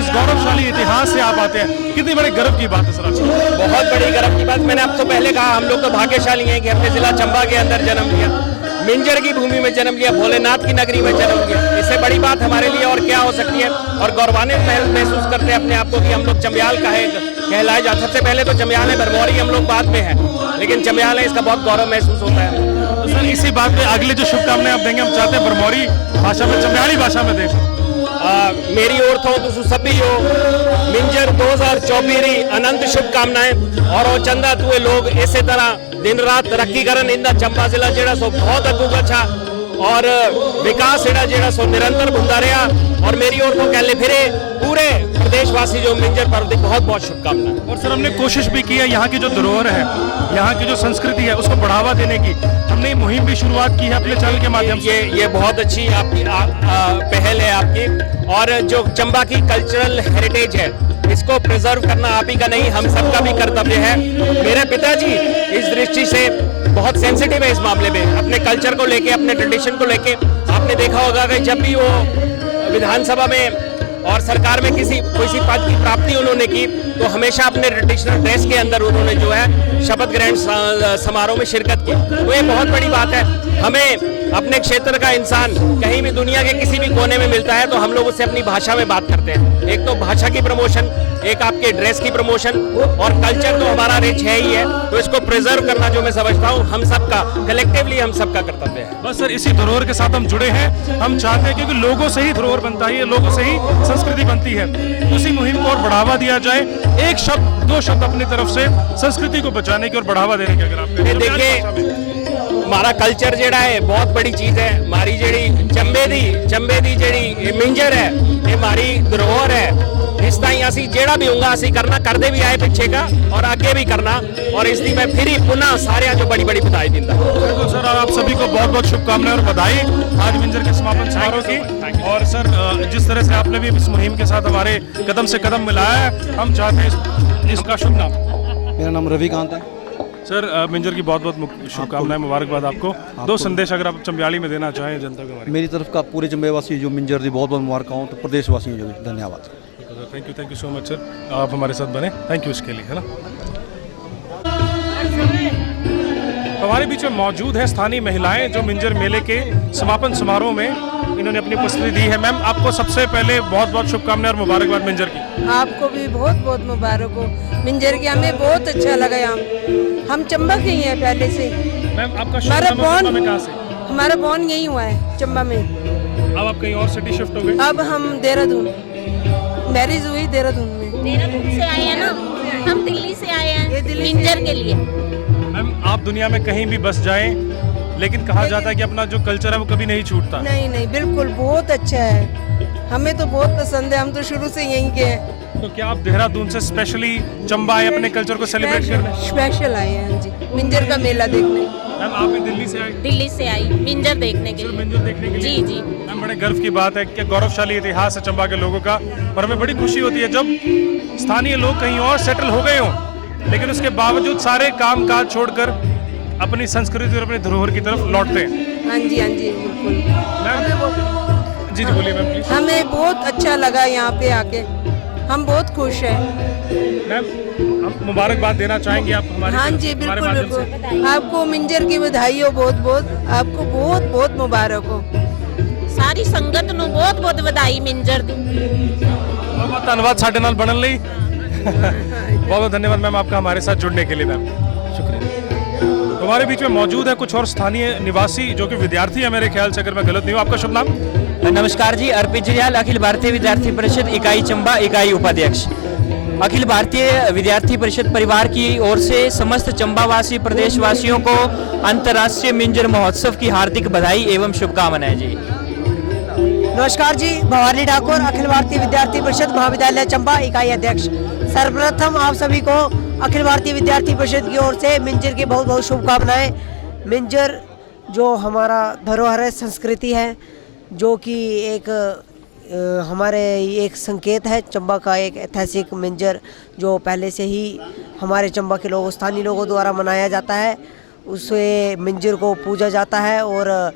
इस गौरवशाली इतिहास से आप आते हैं, कितनी बड़े गर्व की बात है सर? बहुत बड़ी गर्व की बात। मैंने आपको पहले कहा हम लोग तो भाग्यशाली हैं कि हमने जिला चंबा के अंदर जन्म लिया, मिंजर की भूमि में जन्म लिया, भोलेनाथ की नगरी में जन्म लिया। इससे बड़ी बात हमारे लिए और क्या हो सकती है। और गौरवान्वित महसूस करते हैं अपने आप को कि हम लोग चंबयाल कहलाए जाते। सबसे पहले तो चंबयाल है, बरमौरी हम लोग बाद में है, लेकिन चंबयाल है, इसका बहुत गौरव महसूस होता है। तो सर इसी बात पे अगले जो शुभकामनाएं आप देंगे, हम चाहते हैं बरमौरी भाषा में, चंबयाली भाषा में दें। मेरी ओर थो तो सभी हो मिंजर 2024 अनंत शुभकामनाएं और चंदा तुए लोग इसी तरह दिन रात तरक्की करन। इंदा चंबा जिला जेड़ा सो बहुत अगू अच्छा और विकास जेड़ा सो निरंतर बुंदा रहा। और मेरी ओर तो कहले फिरे पूरे प्रदेशवासी जो मिंजर पर्व की बहुत बहुत शुभकामनाएं। और सर हमने कोशिश भी की है, यहाँ की जो धरोहर है, यहाँ की जो संस्कृति है, उसको बढ़ावा देने की हमने ये मुहिम भी शुरुआत की है अपने चैनल के माध्यम से। ये बहुत अच्छी आपकी पहल है आपकी। और जो चंबा की कल्चरल हेरिटेज है इसको प्रिजर्व करना आप ही का नहीं हम सबका भी कर्तव्य है। मेरे पिताजी इस दृष्टि से बहुत सेंसिटिव है इस मामले में, अपने कल्चर को लेके, अपने ट्रेडिशन को लेके। आपने देखा होगा कि जब भी वो विधानसभा में और सरकार में किसी पद की प्राप्ति उन्होंने की तो हमेशा अपने ट्रेडिशनल ड्रेस के अंदर उन्होंने जो है शपथ ग्रहण समारोह में शिरकत की। तो ये बहुत बड़ी बात है। हमें अपने क्षेत्र का इंसान कहीं भी दुनिया के किसी भी कोने में मिलता है तो हम लोग उससे अपनी भाषा में बात करते हैं। एक तो भाषा की प्रमोशन, एक आपके ड्रेस की प्रमोशन, और कल्चर तो हमारा रिच है ही है, तो इसको प्रिजर्व करना जो मैं समझता हूँ हम सबका कलेक्टिवली हम सबका कर्तव्य है। बस सर इसी धरोहर के साथ हम जुड़े हैं। हम चाहते हैं क्योंकि लोगों से ही धरोहर बनता है, ये लोगों से ही संस्कृति बनती है। उसी मुहिम को और बढ़ावा दिया जाए, एक शब्द दो शब्द अपनी तरफ से संस्कृति को बचाने की और बढ़ावा देने की। अगर आप देखिए हमारा कल्चर जेड़ा है बहुत बड़ी चीज है। हमारी जेड़ी चंबे दी जेड़ी मिंजर है ये हमारी धरोहर है। इस ताई असी जेड़ा भी होगा असी करना करदे भी आए पिछे का और आगे भी करना, और इसलिए मैं फिर ही पुनः सारे जो बड़ी बड़ी बधाई दिंदा। बिल्कुल सर, और आप सभी को बहुत बहुत शुभकामनाएं और बधाई आज मिंजर के समापन समारोह की। और सर जिस तरह से आपने भी इस मुहिम के साथ हमारे कदम से कदम मिलाया है, हम चाहते हैं इसका शुभ नाम। मेरा नाम रविकांत है सर। मिंजर की बहुत बहुत शुभकामनाएं, मुबारकबाद आपको। दो संदेश अगर आप चंबियाली में देना चाहें जनता को। मेरी तरफ का पूरे चंबेवासी जो मिंजर दी बहुत बहुत मुबारकां, तो प्रदेशवासियों जो भी धन्यवाद। Thank you so much sir, आप हमारे साथ बने, थैंक यू इसके लिए, है ना। हमारे बीच में मौजूद है स्थानीय महिलाएं जो मिंजर मेले के समापन समारोह में इन्होंने अपनी उपस्थिति दी है। मैम आपको सबसे पहले बहुत बहुत शुभकामनाएं और मुबारकबाद मिंजर की। आपको भी बहुत बहुत मुबारक हो मिंजर की, हमें बहुत अच्छा लगा। यहाँ हम चंबा के ही हैं पहले से। मैम आपका कहाँ से? हमारा बॉर्न यही हुआ है चंबा में। अब आप कहीं और सिटी शिफ्ट हो गए? अब हम देहरादून, मैरिज हुई देहरादून में। देहरादून से आए हैं ना, हम दिल्ली से आए हैं मिंजर के लिए। मैम आप दुनिया में कहीं भी बस जाएं, लेकिन कहा जाता है कि अपना जो कल्चर है वो कभी नहीं छूटता। नहीं बिल्कुल बहुत अच्छा है, हमें तो बहुत पसंद है, हम तो शुरू से यहीं के हैं। तो क्या आप देहरादून से स्पेशली चंबा आए अपने कल्चर को सेलिब्रेट करने? स्पेशल आए हैं जी, मिंजर का मेला देखने। मैम आप भी दिल्ली से आए? दिल्ली से आई मिंजर देखने के लिए। मिंजर देखने के लिए? जी। मैम बड़े गर्व की बात है कि गौरवशाली इतिहास है चंबा के लोगों का, और हमें बड़ी खुशी होती है जब स्थानीय लोग कहीं और सेटल हो गए हों, लेकिन उसके बावजूद सारे काम काज छोड़कर अपनी संस्कृति और अपनी धरोहर की तरफ लौटते हैं। हाँ जी बिल्कुल। जी बोलिए मैम प्लीज। हमें बहुत अच्छा लगा यहाँ पे आके, हम बहुत खुश हैं। मैम हम मुबारकबाद देना चाहेंगे आप हमारे? हाँ जी बिल्कुल, आपको मिंजर की बधाई हो, बहुत बहुत आपको बहुत बहुत मुबारक हो। सारी संगत ਨੂੰ बहुत बहुत बधाई मिंजर दी। बहुत बहुत धन्यवाद साडे नाल बनन लई। बहुत बहुत धन्यवाद मैम आपका हमारे साथ जुड़ने के लिए। मैम शुक्रिया। हमारे बीच में मौजूद है कुछ और स्थानीय निवासी जो कि विद्यार्थी है मेरे ख्याल से, अगर मैं गलत नहीं हूँ। आपका शुभ नाम? नमस्कार जी, अर्पित जियाल, अखिल भारतीय विद्यार्थी परिषद इकाई चंबा, इकाई उपाध्यक्ष। अखिल भारतीय विद्यार्थी परिषद परिवार की ओर से समस्त चंबावासी प्रदेशवासियों को अंतर्राष्ट्रीय मिंजर महोत्सव की हार्दिक बधाई एवं शुभकामनाएं जी। नमस्कार जी, भवानी ठाकुर, अखिल भारतीय विद्यार्थी परिषद महाविद्यालय चंबा, इकाई अध्यक्ष। सर्वप्रथम आप सभी को अखिल भारतीय विद्यार्थी परिषद की ओर से मिंजर की बहुत बहुत शुभकामनाएं। मिंजर जो हमारा धरोहर है, संस्कृति है, जो कि एक हमारे एक संकेत है चंबा का, एक ऐतिहासिक मिंजर जो पहले से ही हमारे चंबा के लोगों, स्थानीय लोगों द्वारा मनाया जाता है। उसे मिंजर को पूजा जाता है और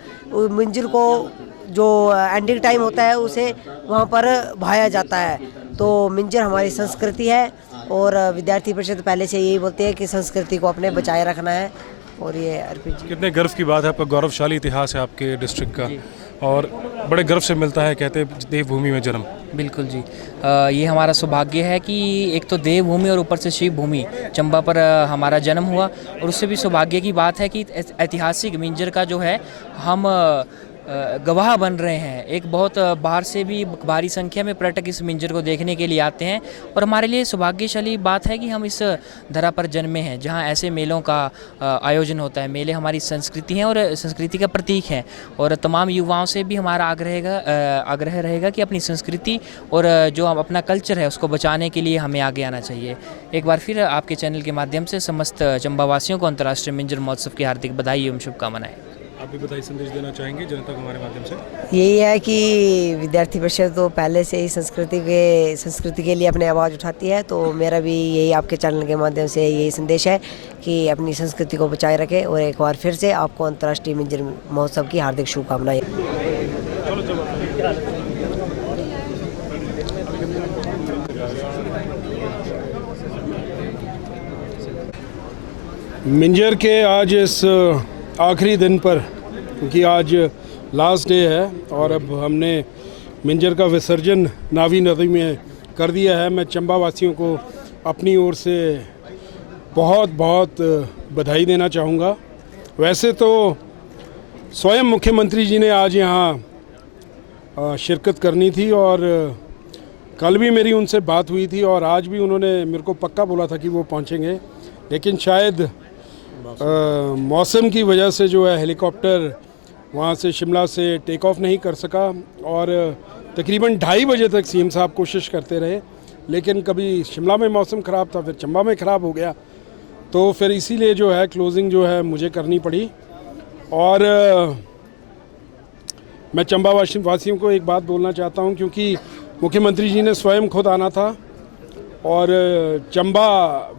मिंजर को जो एंडिंग टाइम होता है उसे वहाँ पर भाया जाता है। तो मिंजर हमारी संस्कृति है और विद्यार्थी परिषद पहले से यही बोलते हैं कि संस्कृति को अपने बचाए रखना है। और ये अर्पित जी, कितने गर्व की बात है, आपका गौरवशाली इतिहास है आपके डिस्ट्रिक्ट का, और बड़े गर्व से मिलता है, कहते हैं देवभूमि में जन्म। बिल्कुल जी, ये हमारा सौभाग्य है कि एक तो देवभूमि और ऊपर से शिव भूमि चंबा पर हमारा जन्म हुआ, और उससे भी सौभाग्य की बात है कि ऐतिहासिक मिंजर का जो है हम गवाह बन रहे हैं। एक बहुत बाहर से भी भारी संख्या में पर्यटक इस मिंजर को देखने के लिए आते हैं, और हमारे लिए सौभाग्यशाली बात है कि हम इस धरा पर जन्मे हैं जहां ऐसे मेलों का आयोजन होता है। मेले हमारी संस्कृति हैं और संस्कृति का प्रतीक हैं, और तमाम युवाओं से भी हमारा आग्रह रहेगा कि अपनी संस्कृति और जो अपना कल्चर है उसको बचाने के लिए हमें आगे आना चाहिए। एक बार फिर आपके चैनल के माध्यम से समस्त चंबावासियों को अंतर्राष्ट्रीय मिंजर महोत्सव की हार्दिक बधाई एवं शुभकामनाएं। आप भी बधाई संदेश देना चाहेंगे जनता को हमारे माध्यम से? यही है कि विद्यार्थी परिषद तो पहले से ही संस्कृति के लिए अपनी आवाज़ उठाती है, तो मेरा भी यही आपके चैनल के माध्यम से यही संदेश है कि अपनी संस्कृति को बचाए रखें। और एक बार फिर से आपको अंतर्राष्ट्रीय मिंजर महोत्सव की हार्दिक शुभकामनाएं। मिंजर के आज इस आखिरी दिन पर, क्योंकि आज लास्ट डे है और अब हमने मिंजर का विसर्जन नावी नदी में कर दिया है, मैं चंबा वासियों को अपनी ओर से बहुत बहुत बधाई देना चाहूँगा। वैसे तो स्वयं मुख्यमंत्री जी ने आज यहाँ शिरकत करनी थी और कल भी मेरी उनसे बात हुई थी और आज भी उन्होंने मेरे को पक्का बोला था कि वो पहुँचेंगे, लेकिन शायद मौसम की वजह से जो है हेलीकॉप्टर वहाँ से शिमला से टेक ऑफ नहीं कर सका और तकरीबन 2:30 बजे तक सीएम साहब कोशिश करते रहे, लेकिन कभी शिमला में मौसम ख़राब था, फिर चंबा में ख़राब हो गया, तो फिर इसीलिए जो है क्लोजिंग जो है मुझे करनी पड़ी। और मैं चंबा वासियों को एक बात बोलना चाहता हूँ, क्योंकि मुख्यमंत्री जी ने स्वयं खुद आना था और चंबा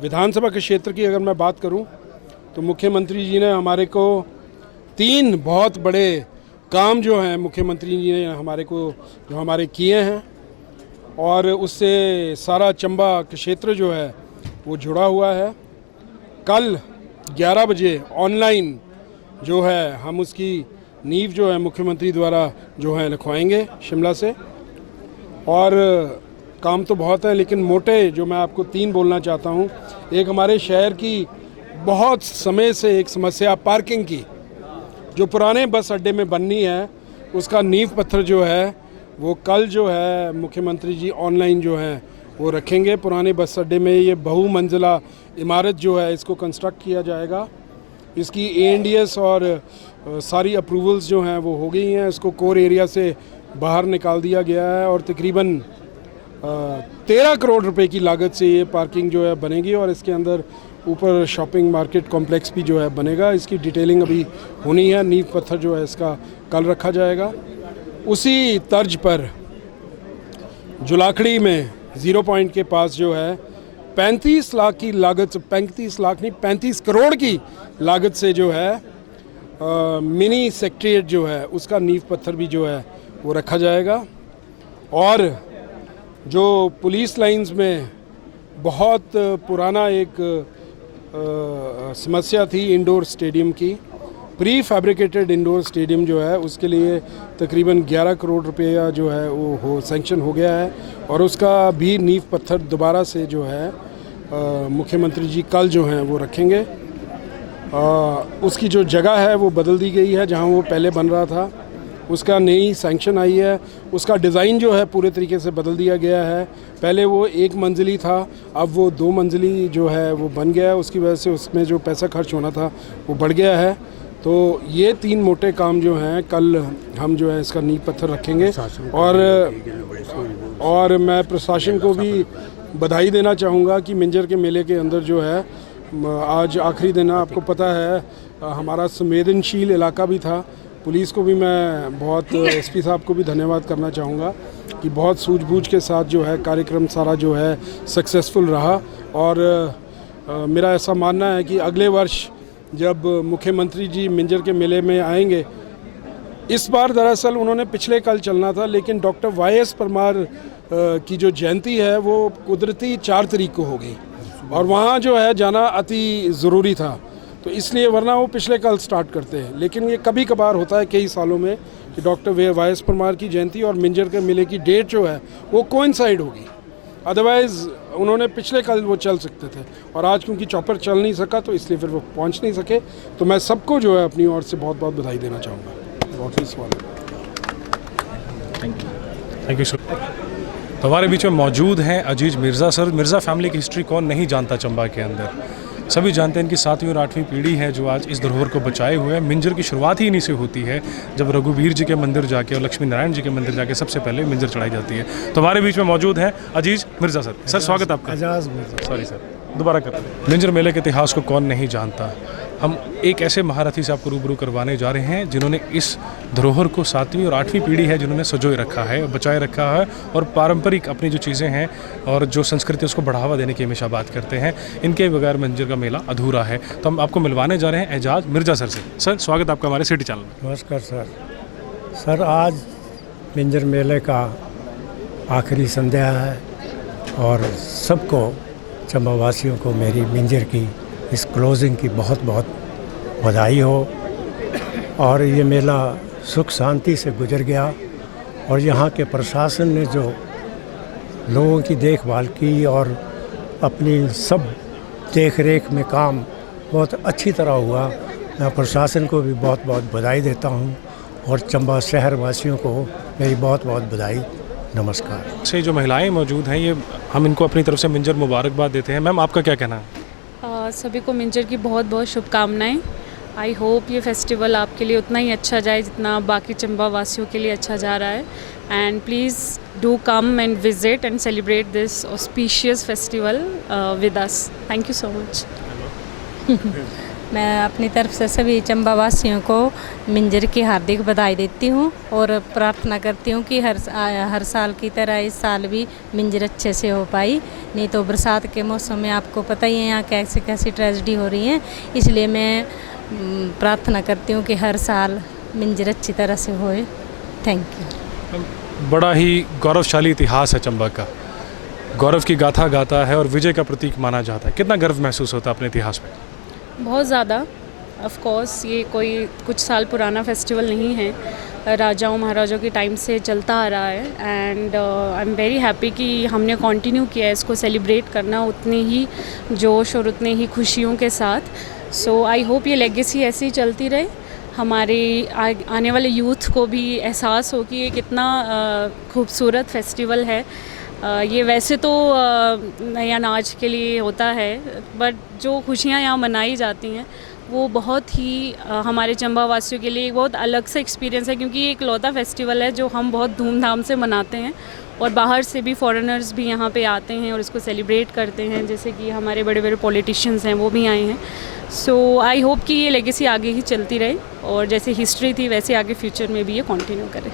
विधानसभा के क्षेत्र की अगर मैं बात करूँ तो मुख्यमंत्री जी ने हमारे को 3 बहुत बड़े काम जो हैं मुख्यमंत्री जी ने हमारे किए हैं और उससे सारा चंबा क्षेत्र जो है वो जुड़ा हुआ है। कल 11 बजे ऑनलाइन जो है हम उसकी नींव जो है मुख्यमंत्री द्वारा जो है लिखवाएंगे शिमला से। और काम तो बहुत है, लेकिन मोटे जो मैं आपको 3 बोलना चाहता हूँ। एक, हमारे शहर की बहुत समय से एक समस्या पार्किंग की, जो पुराने बस अड्डे में बननी है, उसका नींव पत्थर जो है वो कल जो है मुख्यमंत्री जी ऑनलाइन जो है वो रखेंगे। पुराने बस अड्डे में ये बहुमंजिला इमारत जो है इसको कंस्ट्रक्ट किया जाएगा। इसकी ANDS और सारी अप्रूवल्स जो हैं वो हो गई हैं। इसको कोर एरिया से बाहर निकाल दिया गया है और तकरीबन 13 करोड़ रुपए की लागत से ये पार्किंग जो है बनेगी और इसके अंदर ऊपर शॉपिंग मार्केट कॉम्प्लेक्स भी जो है बनेगा। इसकी डिटेलिंग अभी होनी है, नींव पत्थर जो है इसका कल रखा जाएगा। उसी तर्ज पर जुलाखड़ी में 0 पॉइंट के पास जो है 35 लाख की लागत, 35 लाख नहीं 35 करोड़ की लागत से जो है मिनी सेक्रेटेरिएट जो है उसका नींव पत्थर भी जो है वो रखा जाएगा। और जो पुलिस लाइंस में बहुत पुराना एक समस्या थी इंडोर स्टेडियम की, प्री फैब्रिकेटेड इंडोर स्टेडियम जो है उसके लिए तकरीबन 11 करोड़ रुपया जो है वो सैंक्शन हो गया है और उसका भी नींव पत्थर दोबारा से जो है मुख्यमंत्री जी कल जो हैं वो रखेंगे। उसकी जो जगह है वो बदल दी गई है, जहां वो पहले बन रहा था उसका नई सैंक्शन आई है। उसका डिज़ाइन जो है पूरे तरीके से बदल दिया गया है। पहले वो 1 मंजिली था, अब वो 2 मंजिली जो है वो बन गया है। उसकी वजह से उसमें जो पैसा खर्च होना था वो बढ़ गया है। तो ये 3 मोटे काम जो हैं कल हम जो है इसका नींव पत्थर रखेंगे। और मैं प्रशासन को भी बधाई देना चाहूँगा कि मिंजर के मेले के अंदर जो है आज आखिरी दिन, आपको पता है हमारा संवेदनशील इलाका भी था। पुलिस को भी मैं बहुत, SP साहब को भी धन्यवाद करना चाहूँगा कि बहुत सूझबूझ के साथ जो है कार्यक्रम सारा जो है सक्सेसफुल रहा। और मेरा ऐसा मानना है कि अगले वर्ष जब मुख्यमंत्री जी मिंजर के मेले में आएंगे, इस बार दरअसल उन्होंने पिछले कल चलना था, लेकिन डॉक्टर YS परमार की जो जयंती है वो कुदरती 4 तारीख को हो गई और वहाँ जो है जाना अति ज़रूरी था, तो इसलिए, वरना वो पिछले कल स्टार्ट करते हैं। लेकिन ये कभी कभार होता है कई सालों में कि डॉक्टर YS परमार की जयंती और मिंजर के मेले की डेट जो है वो कोइंसाइड होगी। अदरवाइज़ उन्होंने पिछले कल वो चल सकते थे और आज क्योंकि चॉपर चल नहीं सका तो इसलिए फिर वो पहुंच नहीं सके। तो मैं सबको जो है अपनी ओर से बहुत बहुत बधाई देना चाहूँगा। बहुत ही सवाल। Thank you sir. तो हमारे बीच में मौजूद हैं अजीज मिर्ज़ा सर। मिर्ज़ा फैमिली की हिस्ट्री कौन नहीं जानता चंबा के अंदर, सभी जानते हैं। इनकी 7वीं और 8वीं पीढ़ी है जो आज इस धरोहर को बचाए हुए हैं। मिंजर की शुरुआत ही इन्हीं से होती है, जब रघुवीर जी के मंदिर जाके और लक्ष्मी नारायण जी के मंदिर जाके सबसे पहले मिंजर चढ़ाई जाती है। तो हमारे बीच में मौजूद हैं अजीज मिर्ज़ा सर। सर स्वागत आपका। एजाज मिर्ज़ा। सॉरी सर, दोबारा करते हैं। मिंजर मेले के इतिहास को कौन नहीं जानता। हम एक ऐसे महारथी से आपको रूबरू करवाने जा रहे हैं जिन्होंने इस धरोहर को 7वीं और 8वीं पीढ़ी है जिन्होंने संजोए रखा है, बचाए रखा है और पारंपरिक अपनी जो चीज़ें हैं और जो संस्कृति उसको बढ़ावा देने की हमेशा बात करते हैं। इनके बगैर मंजर का मेला अधूरा है। तो हम आपको मिलवाने जा रहे हैं एजाज मिर्ज़ा सर से। सर, स्वागत आपका हमारे सिटी चैनल में। नमस्कार सर, आज मिंजर मेले का आखिरी संध्या है और सबको चंबा वासियों को मेरी मिंजर की इस क्लोजिंग की बहुत बहुत बधाई हो और ये मेला सुख शांति से गुजर गया और यहाँ के प्रशासन ने जो लोगों की देखभाल की और अपनी सब देख रेख में काम बहुत अच्छी तरह हुआ। मैं प्रशासन को भी बहुत बहुत बधाई देता हूँ और चंबा शहर वासियों को मेरी बहुत बहुत बधाई। नमस्कार। से जो महिलाएं मौजूद हैं ये हम इनको अपनी तरफ से मिंजर मुबारकबाद देते हैं। मैम, आपका क्या कहना है? सभी को मिंजर की बहुत बहुत शुभकामनाएं। आई होप ये फेस्टिवल आपके लिए उतना ही अच्छा जाए जितना बाकी चंबा वासियों के लिए अच्छा जा रहा है। And please do come and visit and celebrate this auspicious festival with us. Thank you so much. मैं अपनी तरफ से सभी चंबा वासियों को मिंजर की हार्दिक बधाई देती हूँ और प्रार्थना करती हूँ कि हर साल की तरह इस साल भी मिंजर अच्छे से हो पाई। नहीं तो बरसात के मौसम में आपको पता ही है यहाँ कैसी कैसी ट्रेजेडी हो रही है, इसलिए मैं प्रार्थना करती हूँ कि हर साल मिंजर अच्छी तरह से होए। Thank you. बड़ा ही गौरवशाली इतिहास है चंबा का, गौरव की गाथा गाता है और विजय का प्रतीक माना जाता है। कितना गर्व महसूस होता है अपने इतिहास में? बहुत ज़्यादा। ऑफ कोर्स ये कोई कुछ साल पुराना फेस्टिवल नहीं है, राजाओं महाराजाओं के टाइम से चलता आ रहा है। And I am very happy कि हमने कंटिन्यू किया है इसको सेलिब्रेट करना उतने ही जोश और उतने ही खुशियों के साथ। सो आई होप ये लेगेसी ऐसे ही चलती रहे, हमारे आने वाले यूथ को भी एहसास हो कि ये कितना खूबसूरत फेस्टिवल है। ये वैसे तो नया नाच के लिए होता है, बट जो खुशियाँ यहाँ मनाई जाती हैं वो बहुत ही हमारे चंबा वासियों के लिए एक बहुत अलग सा एक्सपीरियंस है, क्योंकि ये एक लौता फेस्टिवल है जो हम बहुत धूमधाम से मनाते हैं और बाहर से भी फॉरेनर्स भी यहाँ पे आते हैं और इसको सेलिब्रेट करते हैं, जैसे कि हमारे बड़े बड़े पॉलिटिशियंस हैं वो भी आए हैं। सो आई होप कि ये लेगेसी आगे ही चलती रहे और जैसे हिस्ट्री थी वैसे आगे फ्यूचर में भी ये कंटिन्यू करे।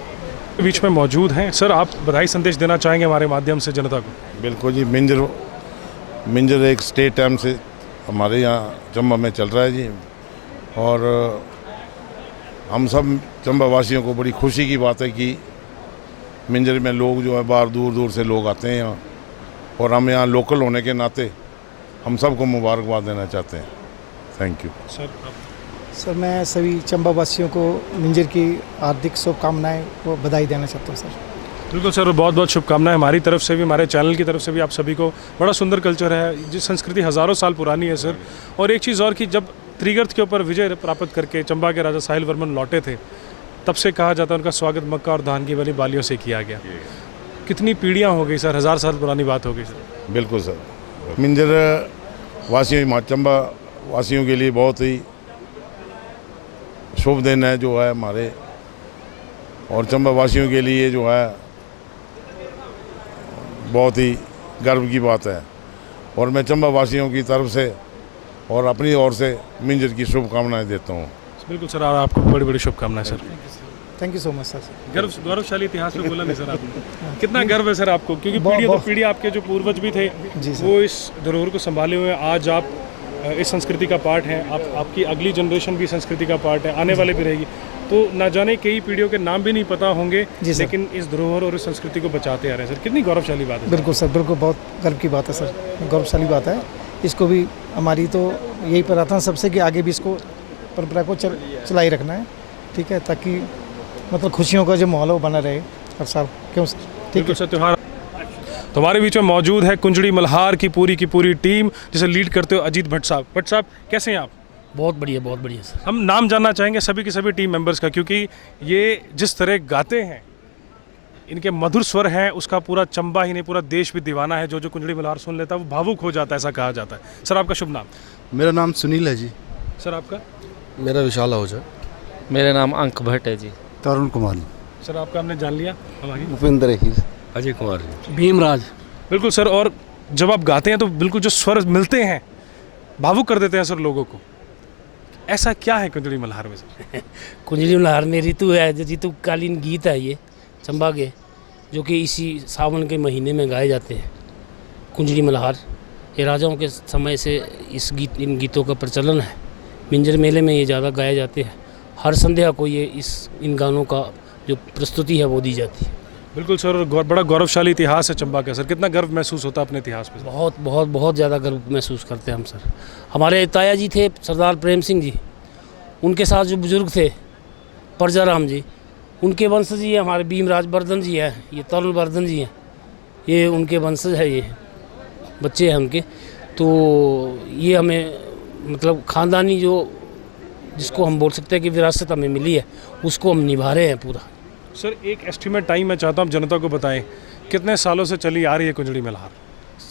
बीच में मौजूद हैं सर, आप बधाई संदेश देना चाहेंगे हमारे माध्यम से जनता को? बिल्कुल जी, मिंजर एक स्टेट टाइम से हमारे यहाँ चंबा में चल रहा है जी और हम सब चंबा वासियों को बड़ी खुशी की बात है कि मिंजर में लोग जो है बाहर दूर दूर से लोग आते हैं यहाँ और हम यहाँ लोकल होने के नाते हम सबको मुबारकबाद देना चाहते हैं। थैंक यू सर, मैं सभी चंबा वासियों को मिंजर की हार्दिक शुभकामनाएं व बधाई देना चाहता हूँ सर। बिल्कुल सर, बहुत बहुत शुभकामनाएं हमारी तरफ से भी, हमारे चैनल की तरफ से भी आप सभी को। बड़ा सुंदर कल्चर है, जिस संस्कृति हज़ारों साल पुरानी है सर। और एक चीज़ और कि जब त्रिगर्त के ऊपर विजय प्राप्त करके चंबा के राजा साहिल वर्मन लौटे थे, तब से कहा जाता है उनका स्वागत मक्का और धान की वाली बालियों से किया गया। कितनी पीढ़ियाँ हो गई सर, 1000 साल पुरानी बात हो गई सर। बिल्कुल सर, मिंजर वासियों चंबा वासियों के लिए बहुत ही शुभ दिन है जो है हमारे, और चंबा वासियों के लिए जो है बहुत ही गर्व की बात है। और मैं चंबा वासियों की तरफ से और अपनी ओर से मिंजर की शुभकामनाएं देता हूँ। बिल्कुल सर, और आपको बड़ी बड़ी शुभकामनाएं sir. Thank you so much sir. गौरवशाली इतिहास में बोला नहीं सर आपने। कितना गर्व है सर आपको, क्योंकि पीढ़ी तो पीढ़ी आपके जो पूर्वज भी थे वो इस धरोहर को संभाले हुए, आज आप इस संस्कृति का पार्ट हैं, आपकी अगली जनरेशन भी संस्कृति का पार्ट है, आने वाले भी रहेगी। तो ना जाने कई पीढ़ियों के नाम भी नहीं पता होंगे, लेकिन इस धरोहर और इस संस्कृति को बचाते आ रहे हैं सर। कितनी गौरवशाली बात है। बिल्कुल सर, बिल्कुल बहुत गर्व की बात है सर, गौरवशाली बात है। इसको भी हमारी तो यही प्रार्थना सबसे कि आगे भी इसको परंपरा को चलाई रखना है, ठीक है, ताकि मतलब खुशियों का जो माहौल हो बना रहे हर साल। क्यों सर? ठीक है सर। त्यौहार तो हमारे बीच में मौजूद है कुंजड़ी मल्हार की पूरी टीम, जिसे लीड करते हो अजीत भट्ट साहब। भट्ट साहब, कैसे हैं आप? बहुत बढ़िया सर। हम नाम जानना चाहेंगे सभी के सभी टीम मेंबर्स का, क्योंकि ये जिस तरह गाते हैं, इनके मधुर स्वर हैं, उसका पूरा चंबा ही नहीं पूरा देश भी दीवाना है। जो कुंजड़ी मल्हार सुन लेता है वो भावुक हो जाता है, ऐसा कहा जाता है। सर, आपका शुभ नाम? मेरा नाम सुनील है जी। सर, आपका? मेरा विशाल आहूजा। मेरा नाम अंक भट्ट है जी। तरुण कुमार। सर, आपका हमने जान लिया। हम आगे। भूपेंद्र ही। अजय कुमार जी। भीमराज। बिल्कुल सर, और जब आप गाते हैं तो बिल्कुल जो स्वर मिलते हैं भावुक कर देते हैं सर लोगों को। ऐसा क्या है कुंजड़ी मल्हार में से? कुंजड़ी मल्हार में ऋतु है, ऋतुकालीन गीत है ये चंबा के, जो कि इसी सावन के महीने में गाए जाते हैं। कुंजड़ी मल्हार ये राजाओं के समय से इन गीतों का प्रचलन है। मिंजर मेले में ये ज़्यादा गाए जाते हैं। हर संध्या को ये इन गानों का जो प्रस्तुति है वो दी जाती है। बिल्कुल सर, और बड़ा गौरवशाली इतिहास है चंबा का सर। कितना गर्व महसूस होता है अपने इतिहास पे? बहुत बहुत बहुत ज़्यादा गर्व महसूस करते हैं हम सर। हमारे ताया जी थे सरदार प्रेम सिंह जी, उनके साथ जो बुजुर्ग थे परजाराम जी, उनके वंशज ही हमारे भीमराज वर्धन जी हैं, ये तरुण वर्धन जी हैं, ये उनके वंशज है, ये बच्चे हैं उनके। तो ये हमें मतलब ख़ानदानी जो जिसको हम बोल सकते हैं कि विरासत हमें मिली है, उसको हम निभा रहे हैं पूरा। सर एक एस्टीमेट टाइम मैं चाहता हूँ जनता को बताएं, कितने सालों से चली आ रही है कुंजड़ी मल्हार?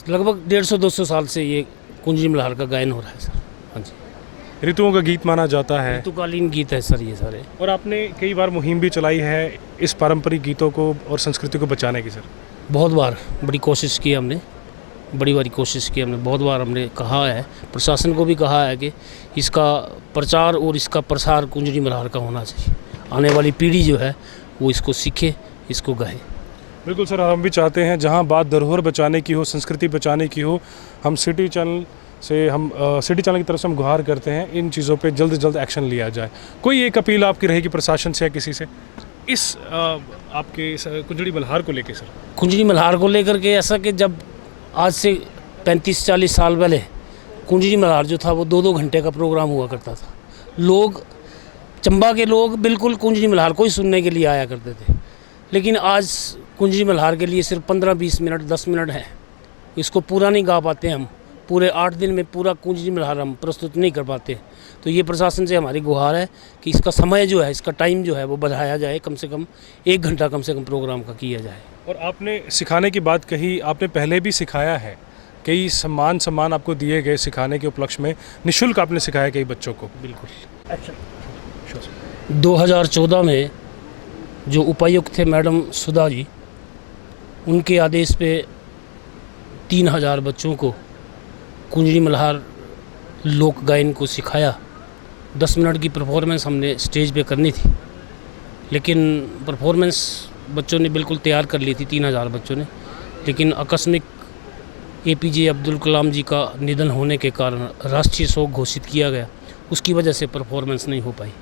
लगभग 150-200 साल से ये कुंजड़ी मल्हार का गायन हो रहा है सर। हाँ जी, ऋतुओं का गीत माना जाता है, ऋतुकालीन गीत है सर ये सारे। और आपने कई बार मुहिम भी चलाई है इस पारंपरिक गीतों को और संस्कृति को बचाने की सर। बहुत बार बड़ी कोशिश की हमने, बड़ी कोशिश की हमने, बहुत बार हमने कहा है, प्रशासन को भी कहा है कि इसका प्रचार और इसका प्रसार कुंजड़ी मल्हार का होना चाहिए। आने वाली पीढ़ी जो है वो इसको सीखे, इसको गाए। बिल्कुल सर, हम भी चाहते हैं जहां बात धरोहर बचाने की हो, संस्कृति बचाने की हो, हम सिटी चैनल की तरफ से हम गुहार करते हैं इन चीज़ों पे जल्द से जल्द एक्शन लिया जाए। कोई एक अपील आपकी रहेगी प्रशासन से या किसी से इस आपके कुंजड़ी मल्हार को लेकर सर? कुंजड़ी मल्हार को लेकर के ऐसा कि जब आज से 35-40 साल पहले कुंजड़ी मल्हार जो था वो 2-2 घंटे का प्रोग्राम हुआ करता था। लोग चंबा के लोग बिल्कुल कुंजड़ी मल्हार को ही सुनने के लिए आया करते थे, लेकिन आज कुंजड़ी मल्हार के लिए सिर्फ 15-20 मिनट 10 मिनट है, इसको पूरा नहीं गा पाते हम। पूरे 8 दिन में पूरा कुंजड़ी मल्हार हम प्रस्तुत नहीं कर पाते। तो ये प्रशासन से हमारी गुहार है कि इसका समय जो है, इसका टाइम जो है वो बढ़ाया जाए, कम से कम 1 घंटा कम से कम प्रोग्राम का किया जाए। और आपने सिखाने की बात कही, आपने पहले भी सिखाया है, कई सम्मान आपको दिए गए सिखाने के उपलक्ष्य में, निःशुल्क आपने सिखाया कई बच्चों को। बिल्कुल। 2014 में जो उपायुक्त थे मैडम सुधा जी, उनके आदेश पे 3000 बच्चों को कुंजड़ी मल्हार लोक गायन को सिखाया। 10 मिनट की परफॉर्मेंस हमने स्टेज पे करनी थी, लेकिन परफॉर्मेंस बच्चों ने बिल्कुल तैयार कर ली थी, 3000 बच्चों ने, लेकिन आकस्मिक APJ अब्दुल कलाम जी का निधन होने के कारण राष्ट्रीय शोक घोषित किया गया, उसकी वजह से परफॉर्मेंस नहीं हो पाई।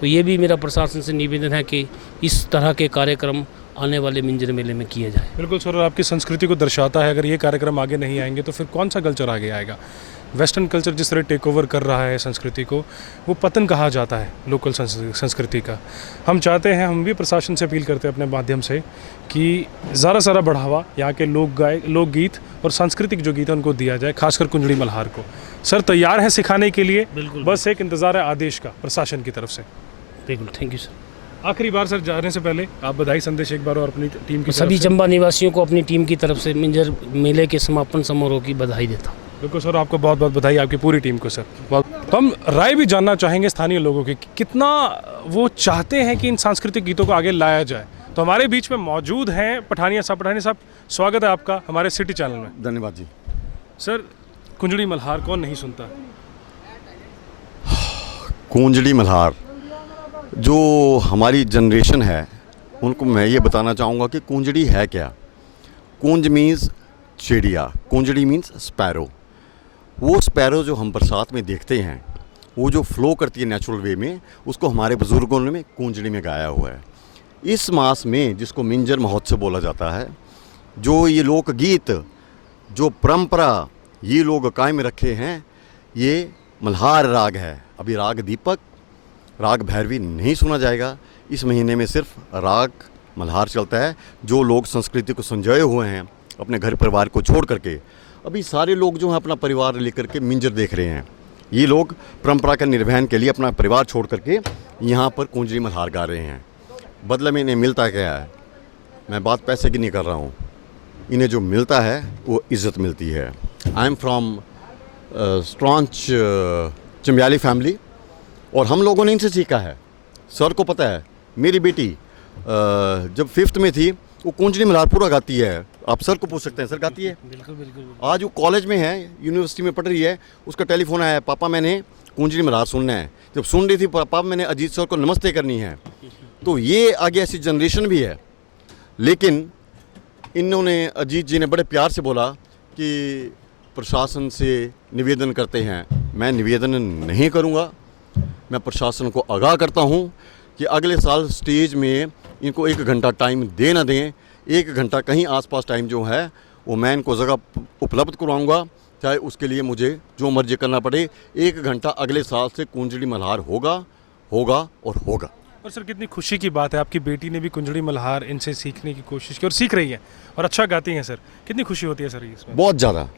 तो ये भी मेरा प्रशासन से निवेदन है कि इस तरह के कार्यक्रम आने वाले मिंजर मेले में किए जाए। बिल्कुल सर, आपकी संस्कृति को दर्शाता है। अगर ये कार्यक्रम आगे नहीं आएंगे तो फिर कौन सा कल्चर आगे आएगा? वेस्टर्न कल्चर जिस तरह टेक ओवर कर रहा है संस्कृति को, वो पतन कहा जाता है लोकल संस्कृति का। हम चाहते हैं, हम भी प्रशासन से अपील करते हैं अपने माध्यम से कि ज़्यादा सारा बढ़ावा यहाँ के लोकगीत और सांस्कृतिक जो गीत है उनको दिया जाए, खासकर कुंजड़ी मल्हार को। सर तैयार है सिखाने के लिए, बस एक इंतज़ार है आदेश का प्रशासन की तरफ से। बिल्कुल, थैंक यू सर। आखिरी बार सर जाने से पहले आप बधाई संदेश एक बार और अपनी टीम की सभी चंबा निवासियों को अपनी टीम की तरफ से मिंजर मेले के समापन समारोह की बधाई देता हूँ। बिल्कुल सर, आपको बहुत बहुत बधाई, आपकी पूरी टीम को सर। तो हम राय भी जानना चाहेंगे स्थानीय लोगों की, कितना वो चाहते हैं कि इन सांस्कृतिक गीतों को आगे लाया जाए। तो हमारे बीच में मौजूद हैं पठानिया साहब, स्वागत है आपका हमारे सिटी चैनल में। धन्यवाद जी। सर कुंजड़ी मल्हार कौन नहीं सुनता? कुंजड़ी मल्हार जो हमारी जनरेशन है उनको मैं ये बताना चाहूँगा कि कुंजड़ी है क्या। कुंज मीन्स चिड़िया, कुंजड़ी मीन्स स्पैरो। वो स्पैरो जो हम बरसात में देखते हैं, वो जो फ्लो करती है नेचुरल वे में, उसको हमारे बुज़ुर्गों ने कुंजड़ी में गाया हुआ है। इस मास में जिसको मिंजर महोत्सव बोला जाता है, जो ये लोकगीत, जो परंपरा ये लोग कायम रखे हैं, ये मल्हार राग है। अभी राग दीपक, राग भैरवी नहीं सुना जाएगा। इस महीने में सिर्फ राग मल्हार चलता है। जो लोग संस्कृति को संजोए हुए हैं अपने घर परिवार को छोड़ करके, अभी सारे लोग जो हैं अपना परिवार लेकर के मिंजर देख रहे हैं। ये लोग परंपरा के निर्वहन के लिए अपना परिवार छोड़ करके यहाँ पर कुंजड़ी मल्हार गा रहे हैं। बदले में इन्हें मिलता क्या है? मैं बात पैसे की नहीं कर रहा हूँ, इन्हें जो मिलता है वो इज़्ज़त मिलती है। I am from strong Chambiali family, और हम लोगों ने इनसे सीखा है। सर को पता है, मेरी बेटी जब 5th में थी वो कुंजड़ी मल्हार पूरा गाती है। आप सर को पूछ सकते हैं, सर गाती है? बिल्कुल बिल्कुल। आज वो कॉलेज में है, यूनिवर्सिटी में पढ़ रही है। उसका टेलीफोन आया, पापा मैंने कुंजड़ी मल्हार सुनना है। जब सुन रही थी पापा मैंने अजीत सर को नमस्ते करनी है, तो ये आगे ऐसी जनरेशन भी है। लेकिन इन्होंने अजीत जी ने बड़े प्यार से बोला कि प्रशासन से निवेदन करते हैं। मैं निवेदन नहीं करूंगा, मैं प्रशासन को आगाह करता हूं कि अगले साल स्टेज में इनको 1 घंटा टाइम दे ना दें। 1 घंटा कहीं आसपास टाइम जो है वो मैं इनको जगह उपलब्ध करवाऊंगा, चाहे उसके लिए मुझे जो मर्जी करना पड़े। 1 घंटा अगले साल से कुंजड़ी मल्हार होगा और होगा। और सर कितनी खुशी की बात है, आपकी बेटी ने भी कुंजड़ी मल्हार इनसे सीखने की कोशिश की और सीख रही है और अच्छा गाती हैं सर। कितनी खुशी होती है सर इसमें? बहुत ज़्यादा।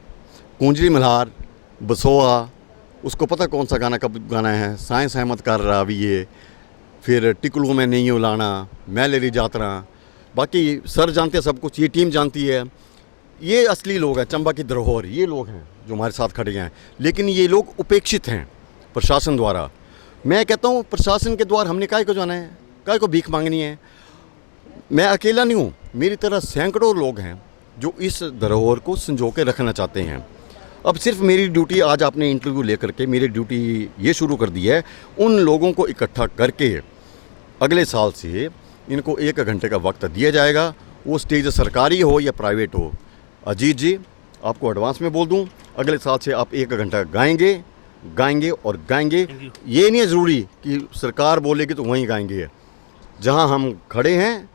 कुंजड़ी मल्हार, बसोआ, उसको पता कौन सा गाना कब गाना है, साइंस अहमद कर रहा भी ये, फिर टिकलू में नहीं उलाना, मैं ले ली जातरा, बाकी सर जानते हैं सब कुछ, ये टीम जानती है। ये असली लोग हैं, चंबा की धरोहर ये लोग हैं जो हमारे साथ खड़े हैं। लेकिन ये लोग उपेक्षित हैं प्रशासन द्वारा। मैं कहता हूँ प्रशासन के द्वार हमने काय को जाना है, काय को भीख मांगनी है। मैं अकेला नहीं हूँ, मेरी तरह सैकड़ों लोग हैं जो इस धरोहर को संजो के रखना चाहते हैं। अब सिर्फ मेरी ड्यूटी, आज आपने इंटरव्यू लेकर के मेरी ड्यूटी ये शुरू कर दी है, उन लोगों को इकट्ठा करके अगले साल से इनको 1 घंटे का वक्त दिया जाएगा। वो स्टेज सरकारी हो या प्राइवेट हो। अजीत जी, आपको एडवांस में बोल दूं, अगले साल से आप 1 घंटा गाएंगे और गाएंगे। ये नहीं है ज़रूरी कि सरकार बोलेगी तो वहीं गाएंगे। जहां हम खड़े हैं,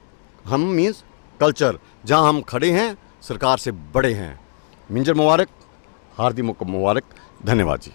हम मीन्स कल्चर, जहां हम खड़े हैं सरकार से बड़े हैं। मिंजर मुबारक, हार्दिक मुबारक, धन्यवाद जी।